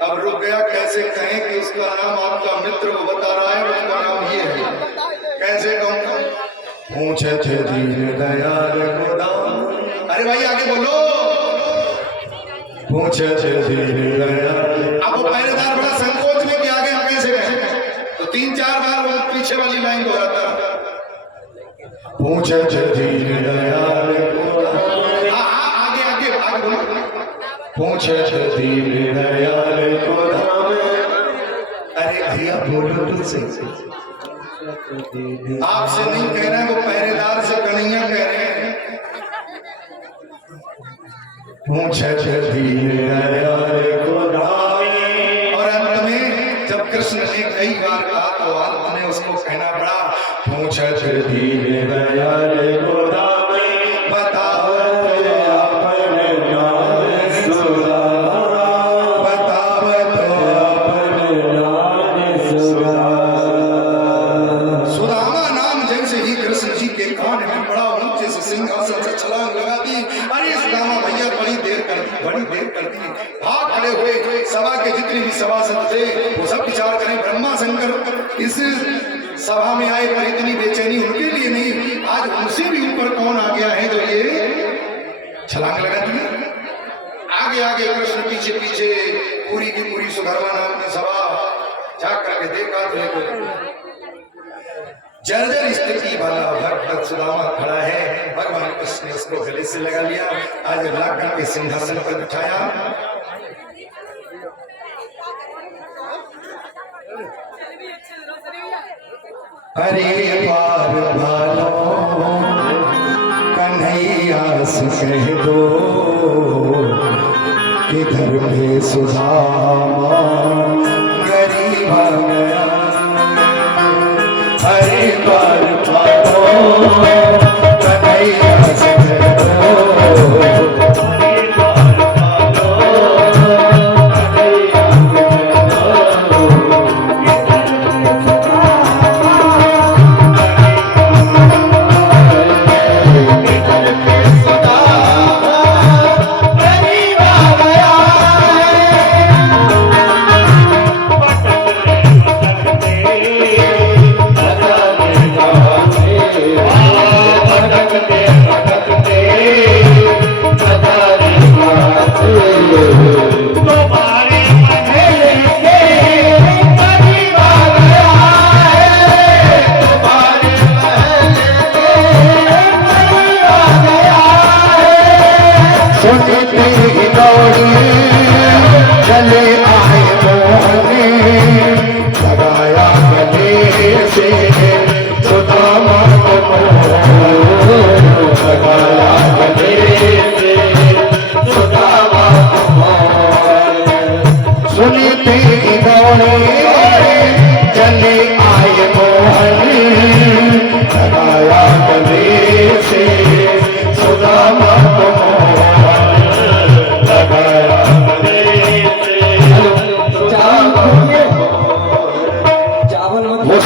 अब रुक गया। कैसे कहें कि उसका नाम आपका मित्र को बता रहा है, उसका नाम ये है, कैसे कहूँगा? पूछत दीन दयाल खुदा। अरे भाई आगे बोलो। पूछे धीरे गया। अब वो पहरेदार बड़ा संकोच में कि आगे हम कैसे गए, तो 3-4 बार वो पीछे वाली लाइन दोहराता। पूछे धीरे गया, आगे आगे आगे बोलो। पूछे धीरे दयाल को धाम। अरे भैया बोलो तुझसे, आपसे नहीं कह रहे हैं, वो पहरेदार से कन्हैया कह रहे हैं। पूछे धीरे दयाल को धाम। और अंत में जब कृष्ण ने कई बार कहा तो अंत में उसको कहना पड़ा, पूछे धीरे दयाल को धाम। बताओ भाग खड़े हुए सभा के जितने भी सभासद थे वो सब विचार करें, ब्रह्मा शंकर इस सभा में आए पर इतनी बेचैनी उनके लिए नहीं, आज उनसे भी ऊपर कौन आ गया है जो ये छलांग लगा दी। आगे आगे कृष्ण पीछे पीछे पूरी की पूरी सुधर्मा नाम की सभा जा करके देखा तो जर्जर स्थिति वाला भक्त सुदामा खड़ा है। भगवान कृष्ण ने उसको गले से लगा लिया, आज लाकर के सिंहासन पर बिठाया। अरे पार वालों कन्हैया से कह दो कि घर में सुदामा गरीब आ गया। हरे पार पारो कन्हैया से कह दो, हरे पार पारो कन्हैया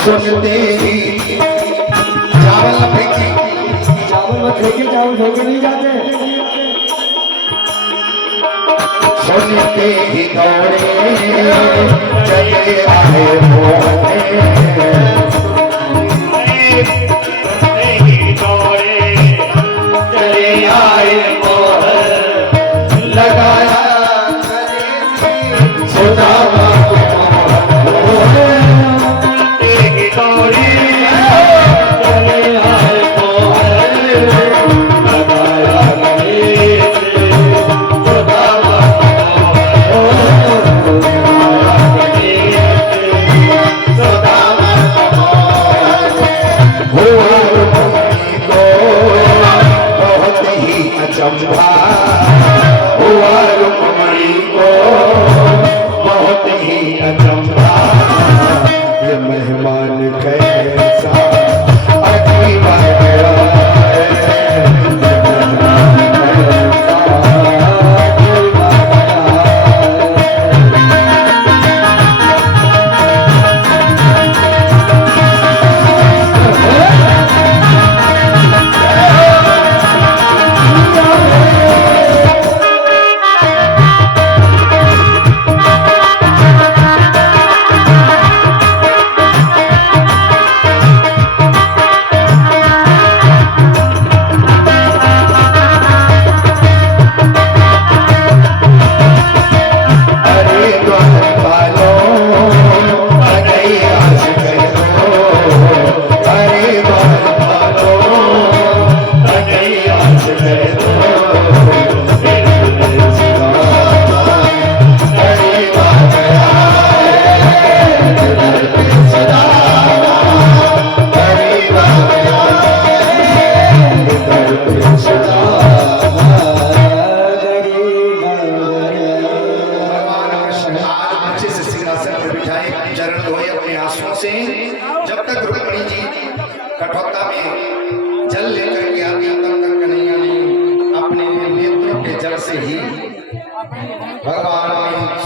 सुनते ही चावल फेंकी, चावल मत फेंके, चावल धोके नहीं जाते। सुनते ही दौड़े चले आए लगाया सुदामा सुदामा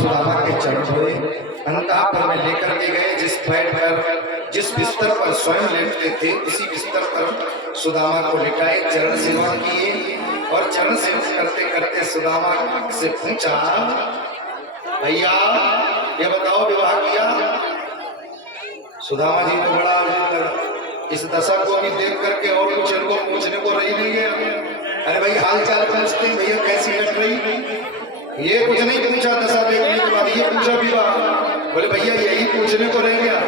सुदामा के चरण धोए, अंतःपुर में लेकर के गए। जिस बेड पर, जिस बिस्तर पर स्वयं लेटते थे, उसी बिस्तर पर सुदामा को लिटाए, चरण सेवा किए। और चरण सेवा करते करते सुदामा से पूछा, भैया ये बताओ विवाह किया? सुदामा जी को बड़ा अजीब लगा। इस दशा को अभी देख करके और कुछ इनको पूछने को रही नहीं गया। अरे भाई हाल चाल पूछते हैं, भैया कैसी लग रही? ये कुछ नहीं पूछा दशा देखने के बाद, ये पूछा विवाह। बोले भैया यही पूछने को रह गया?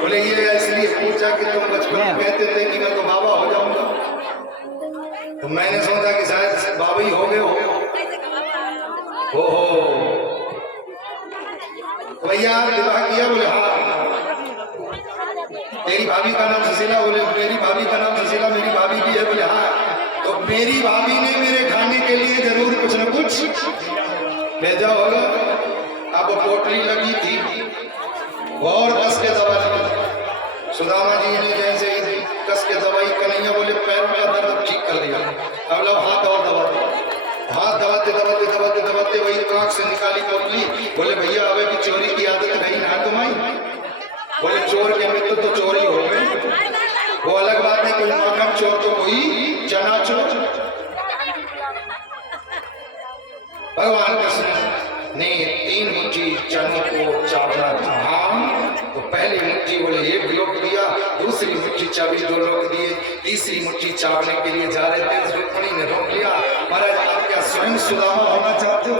बोले ये इसलिए पूछा कि तुम बचपन में कहते थे कि मैं तो बाबा हो जाऊंगा, तो मैंने सोचा कि शायद बाबा ही हो गए हो। भैया विवाह किया? बोले हाँ। तेरी भाभी का नाम सुशीला? बोले मेरी भाभी का नाम सुशीला, मेरी भाभी भी है। बोले हाँ। तो मेरी भाभी ने मेरे खाने के लिए जरूर कुछ न कुछ भेजा होगा। अब पोटली लगी थी और कस के दवाई, सुदामा जी ने जैसे ही कस के दवाई कन्हैया बोले पैर में दर्द ठीक कर दिया। अब लो हाथ और दबा, हाथ दबाते दबाते दबाते दबाते वही कांख से निकाली पोटली। बोले भैया अबे भी चोरी की आदत नहीं ना तुम्हारी? बोले चोर के मित्र तो चोरी हो गए, वो अलग बात है, कोई मानव चोर तो कोई चना चोर। भगवान कृष्ण ने 3 मुट्ठी चनों को चावला था। तो पहली मुट्ठी बोले 1 लोक दिया, दूसरी मुट्ठी चाबी 2 लोक दिए, तीसरी मुट्ठी चावने के लिए जा रहे थे, रुक्मिणी ने रोक लिया। महाराज आप क्या स्वयं सुदामा होना चाहते हो?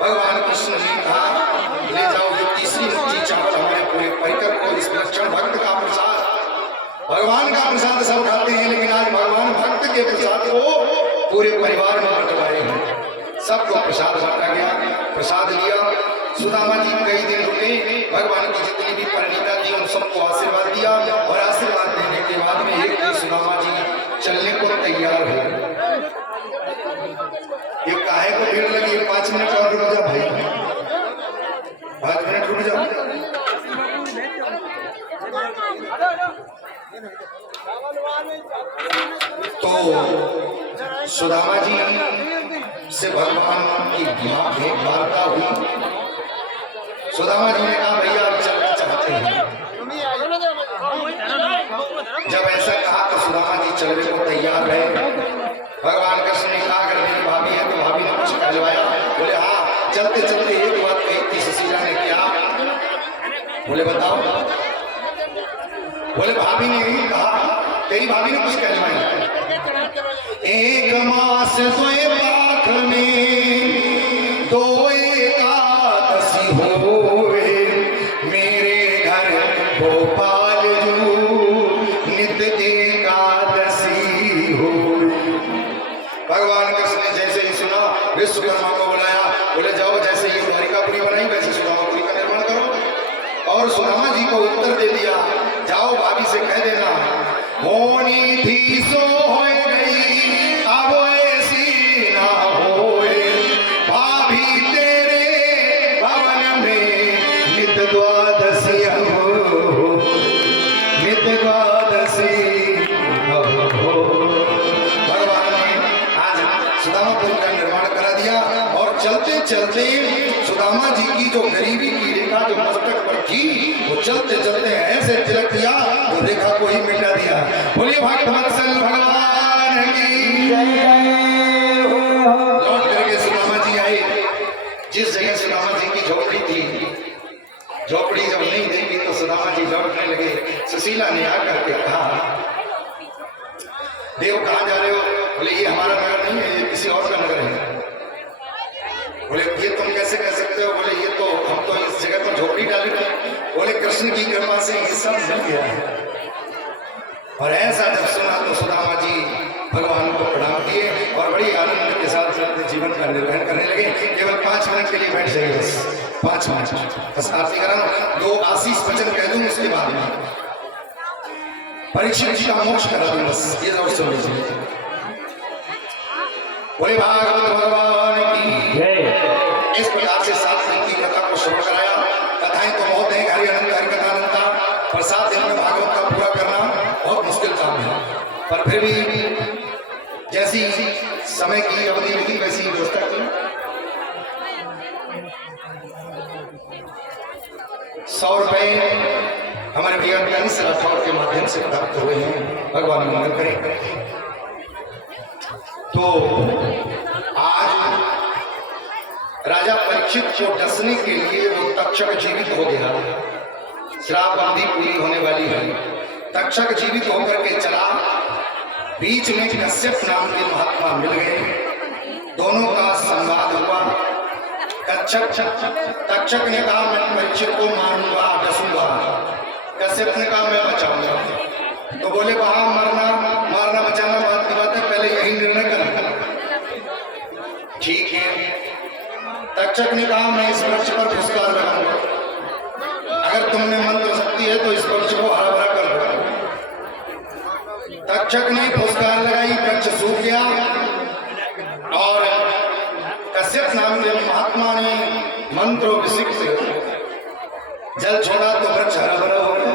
भगवान कृष्ण ने कहा ले जाओ ये तीसरी मुट्ठी चावल हमारे पूरे परिकर को, इस विलक्षण भक्त का प्रसाद। भगवान का प्रसाद सब खाते हैं, लेकिन आज भगवान भक्त के प्रसाद को पूरे परिवार में बंटवाए हैं। सबको प्रसाद बांटा गया। प्रसाद लिया, सुदामा जी कई दिन रुके, भगवान की जितनी भी परिणीता थी उन सबको आशीर्वाद दिया। और आशीर्वाद देने के बाद में एक दिन सुदामा जी चलने को तैयार हुए। ये काहे को भीड़ लगी? 5 मिनट और रुक जाओ भाई, 5 मिनट रुक जाओ। तो सुदामा जी से भगवान की भेंट वार्ता हुई। सुदामा जी ने कहा भैया आप चलना चाहते हैं? जब ऐसा कहा तो सुदामा जी चलने को तैयार रहे। भगवान कृष्ण ने कहा अगर मेरी भाभी है तो भाभी ने कुछ कहलवाया? बोले हाँ। चलते चलते एक बात कही थी सुशीला ने, क्या? बोले बताओ। बोले भाभी ने यही कहा, तेरी भाभी ने कुछ कहलवाया? 1 मास सोए पाख में 2 एकादशी होए, मेरे घर गोपाल जू नित एकादशी हो। भगवान कृष्ण ने जैसे ही सुना विश्वकर्मा को बुलाया। बोले जाओ जैसे ये द्वारिकापुरी बनाई वैसे सुदामापुरी का निर्माण करो। और सुदामा जी को उत्तर दे दिया, जाओ भाभी से कह देना होनी थी सो हो गई, अब ऐसी ना होए, भाभी तेरे भवन में नित द्वादशी हो, नित द्वादशी हो। भगवान ने आज सुदामापुरी का निर्माण करा दिया। और चलते चलते सुदामा जी की जो गरीबी की रेखा जो मस्तक पर थी, वो चलते चलते ऐसे तिलक दिया, वो रेखा को ही मिटा दिया। बोलिए भक्त वत्सल भगवान की जय। लौट करके सुदामा जी आए। जिस जगह सुदामा जी की झोपड़ी थी, झोपड़ी जब नहीं देखी तो सुदामा जी लौटने लगे। सुशीला ने आकर के कहा देव कहाँ जा रहे हो? बोले ये हमारा नगर नहीं है, ये किसी और का नगर है। बोले ये तुम कैसे कह सकते हो? बोले ये तो हम तो इस जगह पर झोपड़ी डाले थे। बोले कृष्ण की कृपा से ये सब मिल गया है। और ऐसा जब सुना तो सुदामा जी भगवान को प्रणाम किए और बड़ी आनंद के साथ अपने जीवन का निर्वहन करने लगे। केवल 5 मिनट के लिए बैठ जाइए, बस 5 मिनट, बस आरती करा, 2 आशीष वचन कह दूं, उसके बाद में परीक्षित जी का मोक्ष करा दूं, बस ये जरूर सुन लीजिए। बोले भागवत भगवान की जय। इस प्रकार से 7 दिन की कथा को श्रवण कराया। कथाएं तो बहुत है, हरि अनंत हरि कथा अनंता, पर 7 दिन में भागवत का पूरा करना बहुत मुश्किल काम है। पर फिर भी जैसी समय की अवधि लगी वैसी व्यवस्था की। 100 रुपए हमारे भैया कनिष्ठ राठौर के माध्यम से प्राप्त हुए हैं। भगवान मंगल करें। तो आज राजा परीक्षित को डसने के लिए वो तक्षक जीवित हो गया। श्राप बंदी पूरी होने वाली है। तक्षक जीवित होकर के चला। बीच में कश्यप नाम के महात्मा मिल गए। दोनों का संवाद हुआ। तक्षक ने कहा मैं परीक्षित को मारूंगा, डसूंगा। कश्यप ने कहा मैं बचाऊंगा। तो बोले वहां मारना बचाना बात की बात है, पहले यही निर्णय करना। ठीक है। तक्षक ने कहा मैं इस वृक्ष पर फुसकार लगाऊंगा, अगर तुमने मंत्र शक्ति है तो इस वृक्ष को हरा भरा कर दो। तक्षक ने फुसकार लगाई, वृक्ष सूख गया और कश्यप नाम के महात्मा ने मंत्रोभिषिक्त जल छोड़ा तो वृक्ष हरा भरा हो गया।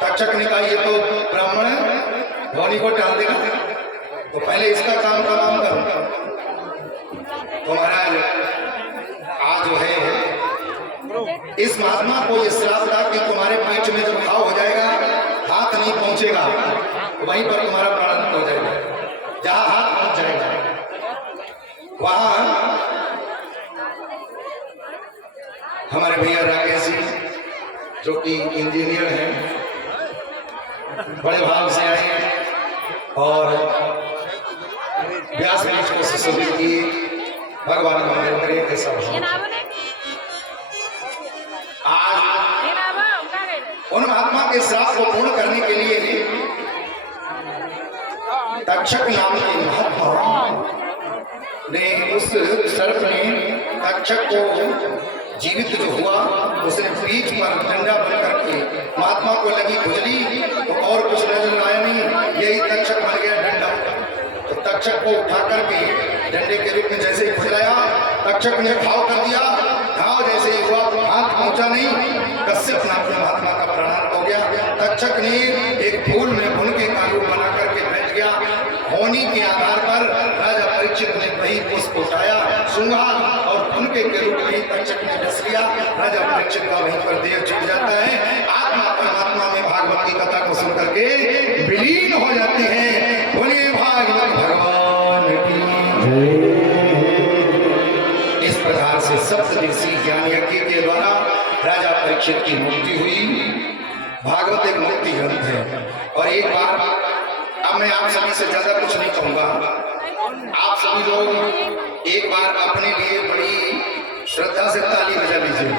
तक्षक ने कहा ये तो ब्राह्मण है, धोनी को टाल देगा, तो पहले इसका काम करूंगा। तो महाराज आज जो है इस महात्मा को ये श्राप था कि तुम्हारे पेट में जब घाव हो जाएगा, हाथ नहीं पहुंचेगा, वहीं पर तुम्हारा प्राण हो जाएगा। जहां हाथ पहुंच जाएगा वहां हमारे भैया राकेश जी जो कि इंजीनियर हैं, बड़े भाव से आए हैं और व्यास पीठ को सुशोभित किए। भगवान मंगल करे। ऐसा आज उन महात्मा के श्राप को पूर्ण करने के लिए तक्षक नाम के महात्मा ने उस सर्प ने तक्षक को जीवित जो हुआ उसने बीच पर डंडा बन करके महात्मा को लगी खुजली, तो और कुछ नजर आया नहीं, यही तक्षक बन गया डंडा। तो तक्षक को उठा करके डंडे के रूप में जैसे ही खुजलाया, तक्षक ने घाव कर दिया। घाव जैसे ही हुआ हाथ पहुंचा नहीं, कश्यप नाम के महात्मा का प्राण हो गया। तक्षक ने एक फूल में बुन के कानून बना करके बैठ गया। होनी के आधार पर राजा परीक्षित ने वही पुष्प उठाया, सूंघा और उनके के रूप में तक्षक ने डस लिया। राजा परीक्षित का वहीं पर देह छूट जाता है। आत्मा परमात्मा में भागवत की कथा को सुन करके विलीन हो जाते हैं। बोलिए भागवत भगवान की जय। इस प्रकार से सप्तऋषि ज्ञान यज्ञ के द्वारा राजा परीक्षित की मुक्ति हुई। भागवत एक मुक्ति ग्रंथ है। और एक बार अब मैं आप सभी से ज्यादा कुछ नहीं कहूंगा। आप सभी लोग एक बार अपने लिए बड़ी श्रद्धा से ताली बजा लीजिए।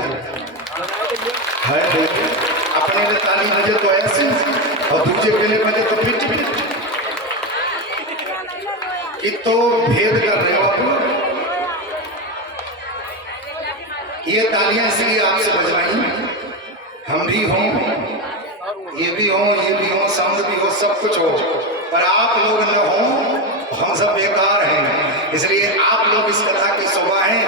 अपने लिए ताली बजे तो ऐसे और दूसरे के लिए बजे तो पिट पिट। तो भेद कर रहे हो आप। ये तालियां इसलिए आपसे बजवाई, हम भी हों, ये भी हो, साउंड भी हो, सब कुछ हो, पर आप लोग न हो, हम सब बेकार हैं। इसलिए आप लोग इस कथा की शोभा हैं।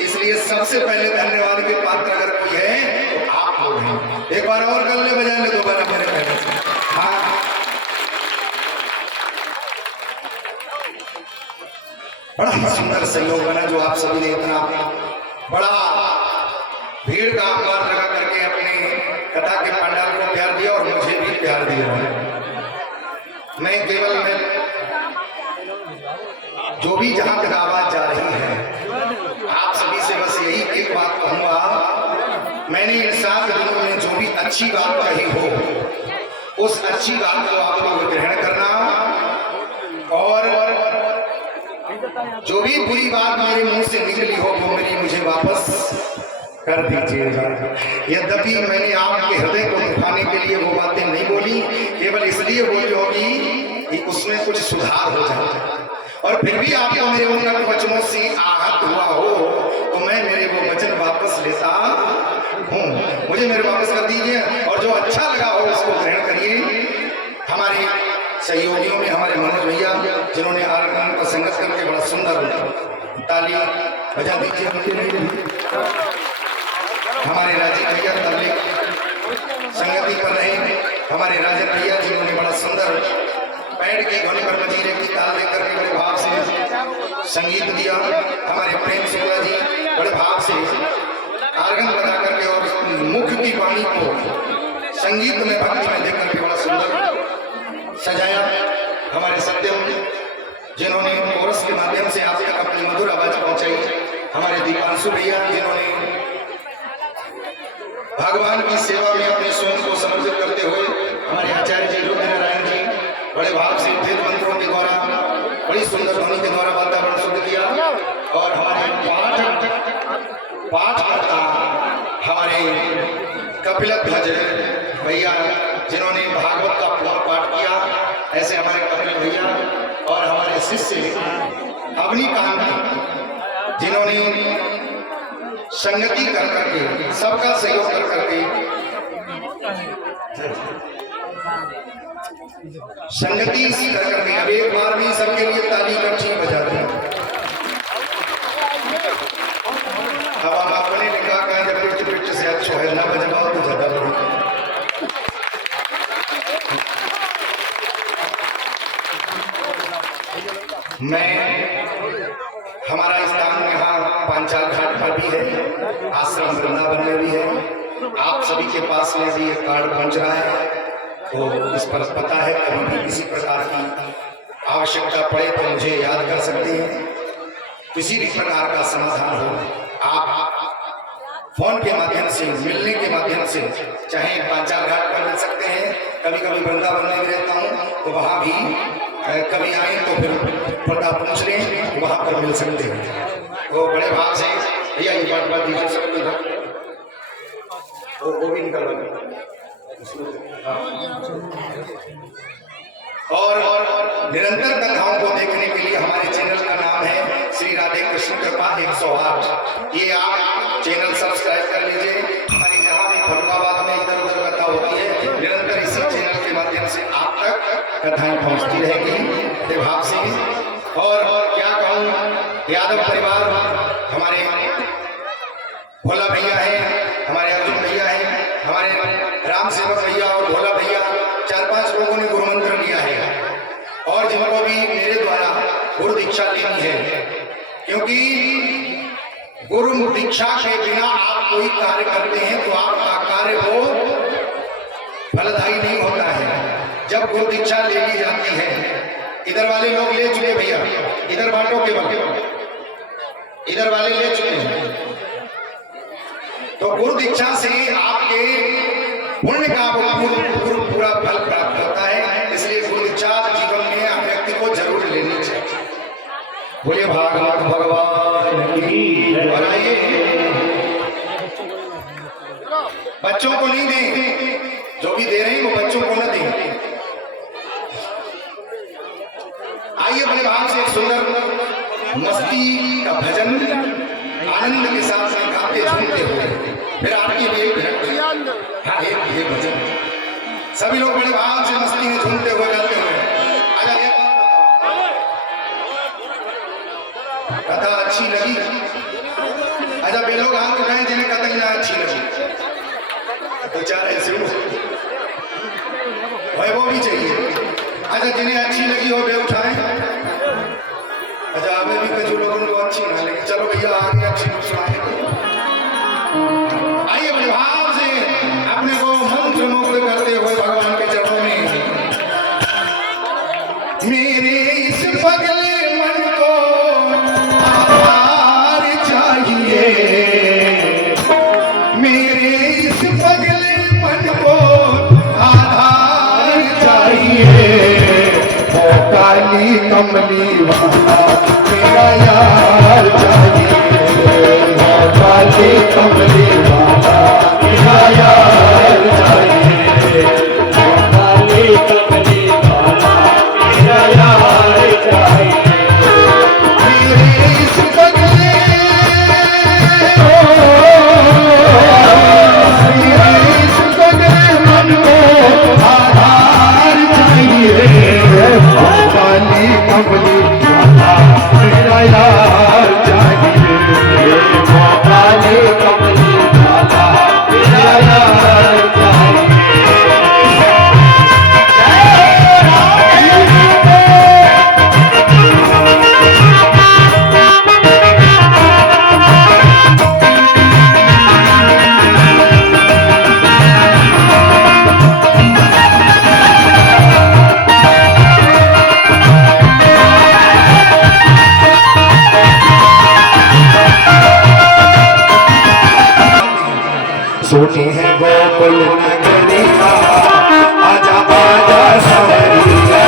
इसलिए सबसे पहले धन्यवाद के पात्र अगर कोई है तो आप लोग हैं। एक बार और गले बजा ले दोबारा मेरे पहले से। हाँ, बड़ा ही सुंदर सहयोग बना जो आप सभी ने इतना बड़ा भीड़ का आकार लगा करके अपने कथा के पंडाल को प्यार दिया और मुझे भी प्यार दिया है। मैं केवल जो भी जहां तक आवाज जा रही है, आप सभी से बस यही एक बात कहूंगा। मैंने इन 7 दिनों में जो भी अच्छी बात कही हो, उस अच्छी बात को आप लोग ग्रहण करना और जो भी बुरी बात मेरे मुंह से निकली हो वो मुझे वापस कर दीजिएगा। यद्यपि मैंने आपके हृदय को दुखाने के लिए वो बातें नहीं बोली, केवल इसलिए बोली होगी कि उसमें कुछ सुधार हो जाए। और फिर भी आपको मेरे उन वचनों से आहत हुआ हो तो मैं मेरे वो वचन वापस लेता हूँ। मुझे मेरे वापस कर दीजिए और जो अच्छा लगा हो उसको ग्रहण करिए। हमारे सहयोगियों में हमारे मनोज भैया जिन्होंने आर्गन पर संगत करके बड़ा सुंदर ताली बजा दीजिए। हमारे राजीव भैया तबले संगति कर रहे हैं। हमारे राजन भैया जिन्होंने बड़ा सुंदर पैड के ध्वनि पर मजीरे की ताल लेकर के बड़े भाव से संगीत दिया। हमारे प्रेम शुक्ला जी बड़े भाव से आर्गन बना करके और मुख्य वाणी को संगीत में भक्ति में लेकर के बड़ा सुंदर सजाया हमारे सत्यम, जिन्होंने कोरस के माध्यम से आप तक अपनी मधुर आवाज पहुंचाई, हमारे दीपांशु भैया जिन्होंने भगवान की सेवा में अपने स्वयं को समर्पित करते हुए, हमारे आचार्य जी रुद्र नारायण जी बड़े भाव से वेद मंत्रों के द्वारा बड़ी सुंदर ध्वनि के द्वारा वातावरण शुद्ध किया, और हमारे पाठकर्ता हमारे कपिलध्वज भैया जिन्होंने भागवत का पाठ किया, ऐसे हमारे कपिल भैया, और हमारे शिष्य अग्निकांत जिन्होंने संगति कर करके सबका सहयोग कर करके संगति कर करके अब एक बार भी सबके लिए ताली इकट्ठी बजा दें। अब हम अपने लिखा कहें जब पिट पिट से अच्छा है ना बजवाओ तो ज्यादा बढ़िया। मैं हमारा स्थान यहाँ पांचाल घाट पर भी है, आश्रम वृंदावन में भी है, आप सभी के पास में भी एक कार्ड पहुंच रहा है, तो इस पर पता है कभी भी किसी प्रकार की आवश्यकता पड़े तो मुझे याद कर सकते हैं। किसी भी प्रकार का समाधान हो आप फोन के माध्यम से, मिलने के माध्यम से, चाहे पांचाल घाट पर मिल सकते हैं, कभी कभी वृंदावन में भी रहता हूँ तो वहाँ भी कभी आए तो फिर पता पूछ लें, वहाँ पर मिल सकते हैं। वो बड़े भाग से भैया ये बात दीजिए सकते हैं, वो भी निकल और निरंतर कथाओं को देखने के लिए हमारे चैनल का नाम है श्री राधे कृष्ण कृपा 108। ये आप चैनल सब्सक्राइब कर लीजिए। हमारी जहाँ भी फरुखाबाद में इधर उधर कथा होती है, निरंतर इसी चैनल के माध्यम से आप तक कथाएं पहुँचती रहेगी भाव से। और क्या कहूँ, यादव परिवार हमारे भोला भैया है, हमारे अर्जुन भैया है, हमारे राम सेवक भैया और भोला भैया, 4-5 लोगों ने गुरु मंत्र लिया है, और जिनको भी मेरे द्वारा गुरु दीक्षा लेनी है, क्योंकि गुरु दीक्षा के बिना आप कोई कार्य करते हैं तो आपका कार्य वो फलदायी नहीं होता है। जब गुरु दीक्षा ले ली जाती है, इधर वाले लोग ले चुके भैया, इधर बांटो केवल, इधर वाले ले चुके हैं, तो गुरु दीक्षा से आपके पुण्य का पूरा फल प्राप्त होता है। इसलिए गुरु दीक्षा जीवन में आप व्यक्ति को जरूर लेनी चाहिए। बोलिए भागवत भगवान की। और आइए, बच्चों को नहीं दें, जो भी दे रहे हैं वो बच्चों को न दें। आइए बड़े भाग से एक सुंदर मस्ती का भजन आनंद के साथ गाते झूमते हुए, फिर आपकी भी एक भजन सभी लोग बड़े भाव से मस्ती में झूमते हुए गाते हुए। अगर एक कथा अच्छी लगी, अच्छा वे लोग हाथ उठाए जिन्हें कथा ही ना अच्छी लगी, तो चार ऐसे वो भी चाहिए। अच्छा जिन्हें अच्छी लगी हो वे उठाए। अच्छा हमें भी कुछ लोगों को अच्छी ना लगी, चलो भैया आगे अच्छी सुनाए। आइए बड़े भाव से अपने को मंत्र मुग्ध करते हुए भगवान के चरणों में, मेरे इस पगले मन को आधार चाहिए, मेरे इस पगले मन को आधार चाहिए, वो काली कमली वाला मेरा यार चाहिए, वो काली कमली वाला मेरा यार चाहिए, वो काली कमली वाला मेरा यार चाहिए, मेरे इस पगले मेरे इस पगले मन को आधार चाहिए, वो काली कमली वाला मेरा यार चाहिए। सोनी है गोकुल नगरिया आजा आजा सवरिया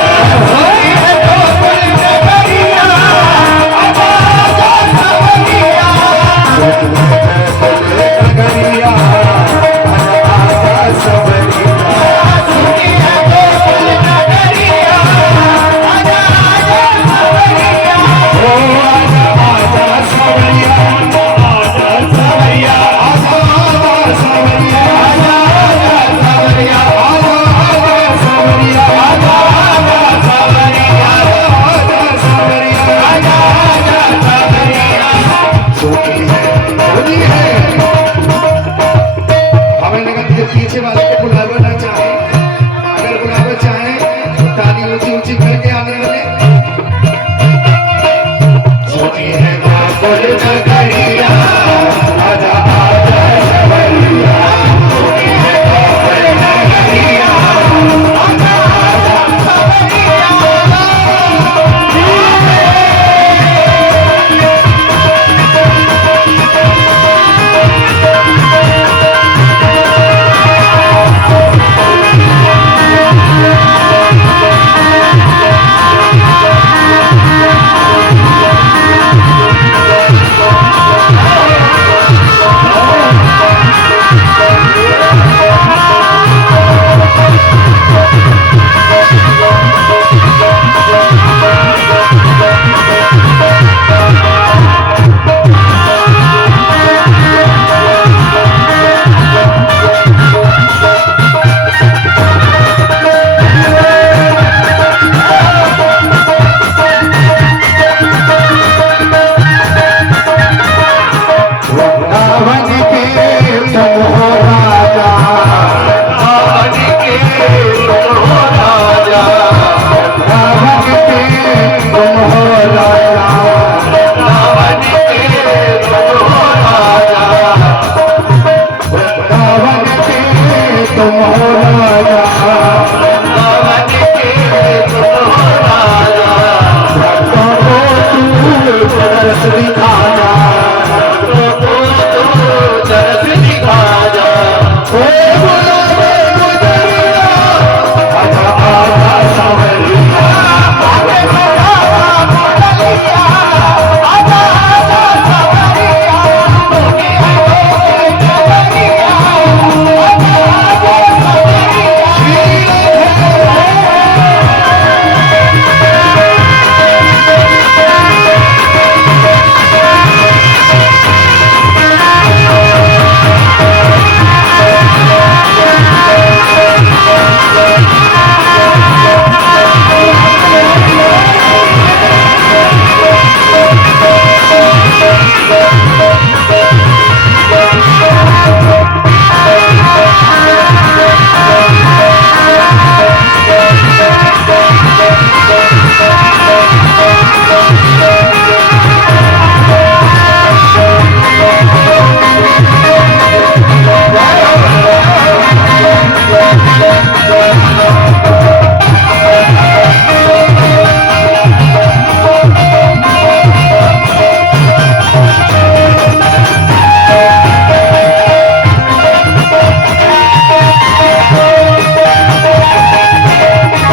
सोनी है गोकुल नगरिया आजा आजा सवरिया सोनी है गोकुल नगरिया आजा आजा सवरिया सोनी है गोकुल नगरिया आजा आजा सवरिया ओ आजा आजा सवरिया आजा सवरिया आजा सवरिया आजा आजा सवरिया आजा आजा सवरिया आजा आजा सवरिया आजा सवरिया आजा आजा सवरिया सोनी है हमें लगा कि पीछे वाले को बुलावा ना चाहे अगर बुलावा चाहे तो ताली ऊंची ऊंची करके आने वाले सोनी है गोकुल नगरिया आजा आजा सवरिया सोनी है गोकुल नगरिया आजा आजा सवरिया रावण के तुम हो राजा रावण के तुम हो राजा रावण के तुम हो राजा रावण के तुम हो राजा रावण के तुम हो राजा रावण के तुम हो राजा भक्तों को तू तरस दिखाना तरस दिखा जा ओ बुलावे गुजरिया आजा आजा सवरिया आगे बढ़ावा बोलिया आजा आजा सवरिया सोनी है गोकुल नगरिया आजा आजा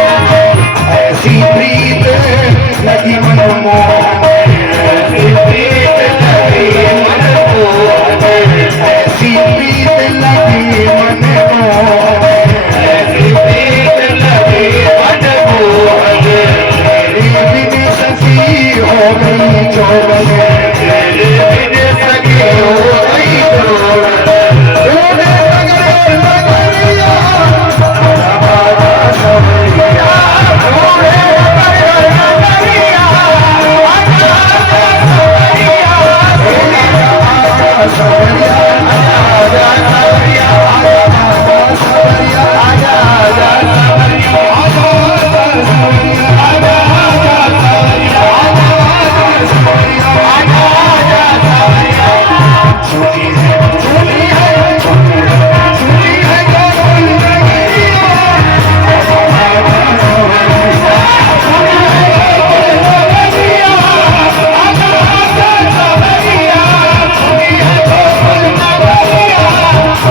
ऐसी प्रीत लगी मनमोहन ऐसी प्रीत लगी मनमोहन ऐसी प्रीत लगी मनमोहन ऐसी प्रीत लगी मनमोहन तेरे बिन सखी हो गई जोगन तेरे बिन सखी हो गई जोगन तूने नगर नगरिया आजा आजा सवरिया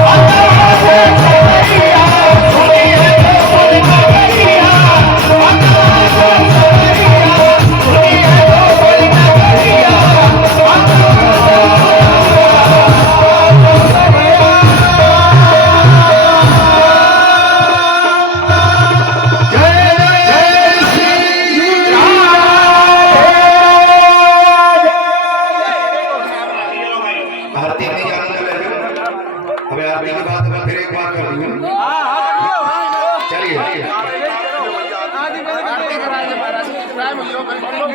Oh, आरती नहीं आती है हमें आरती की बात मैं फिर एक बार कर दूं चलिए आरती कराएंगे महाराज राय भैया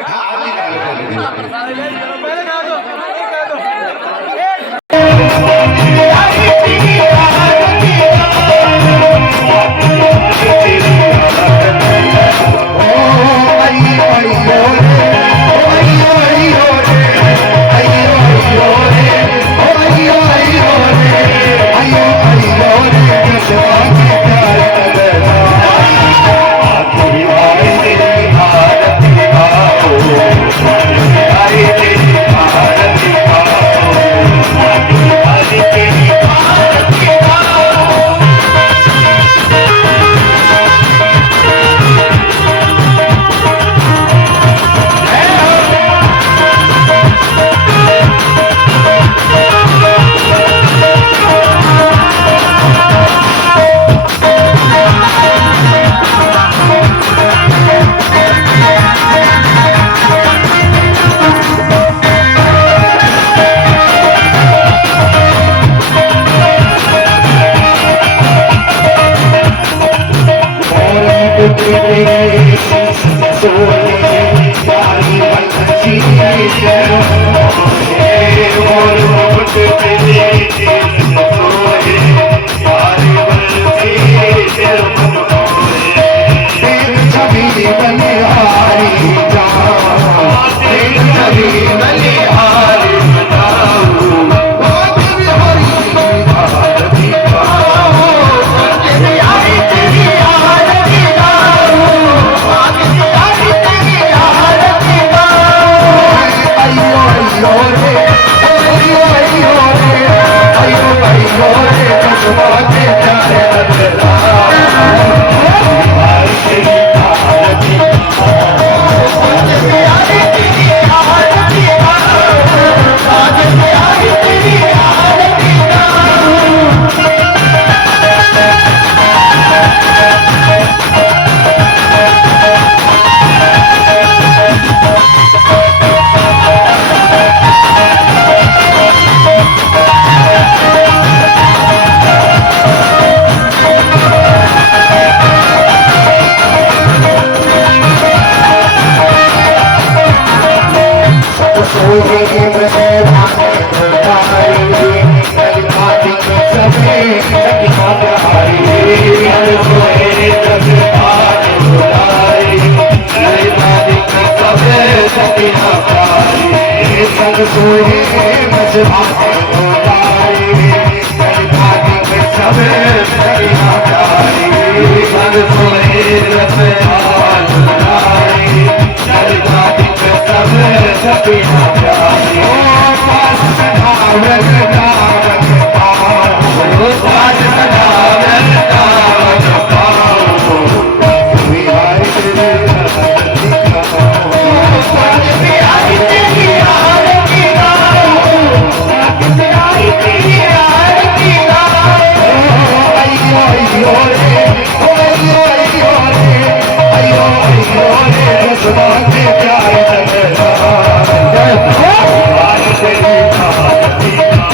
हाँ आरती करा लो पहले कहा दो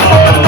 Oh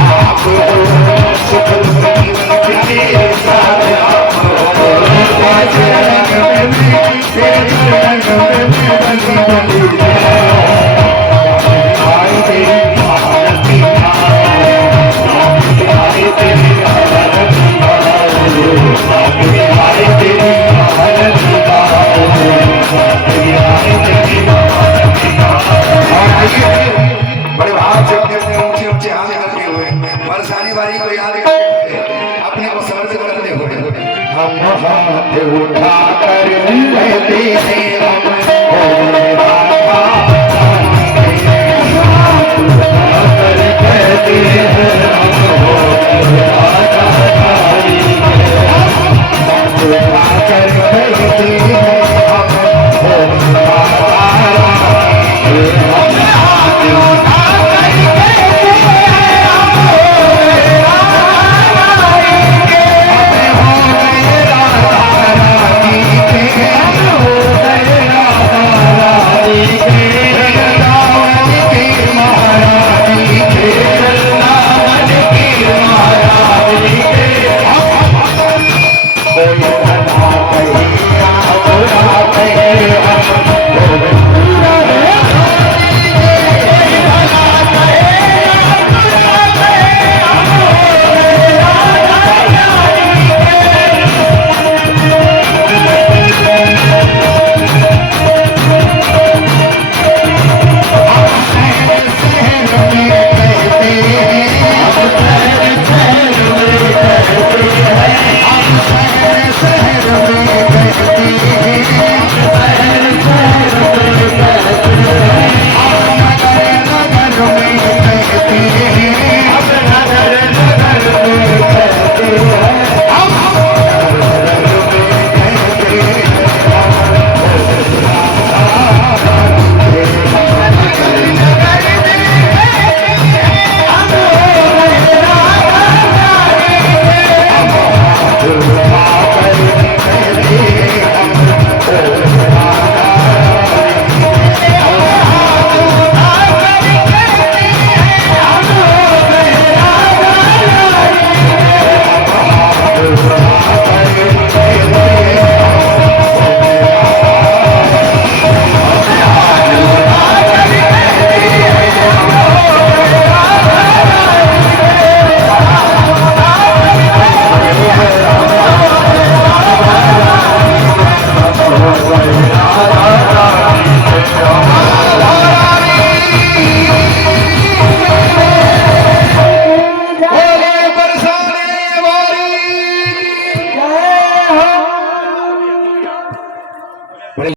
आप हो सुख जीवन तेरे साथ आप हो तेरे रंग में तेरे रंग में बंदी बंदी आई तेरी आरती आई तेरी आरती आई तेरी आरती बड़े भाव से अपने ऊंचे ऊंचे हाथ करते हुए बरसाने वाली को याद करते अपने को समर्पित करते हुए हम हाथ उठा कर कहते हैं हम कहते हैं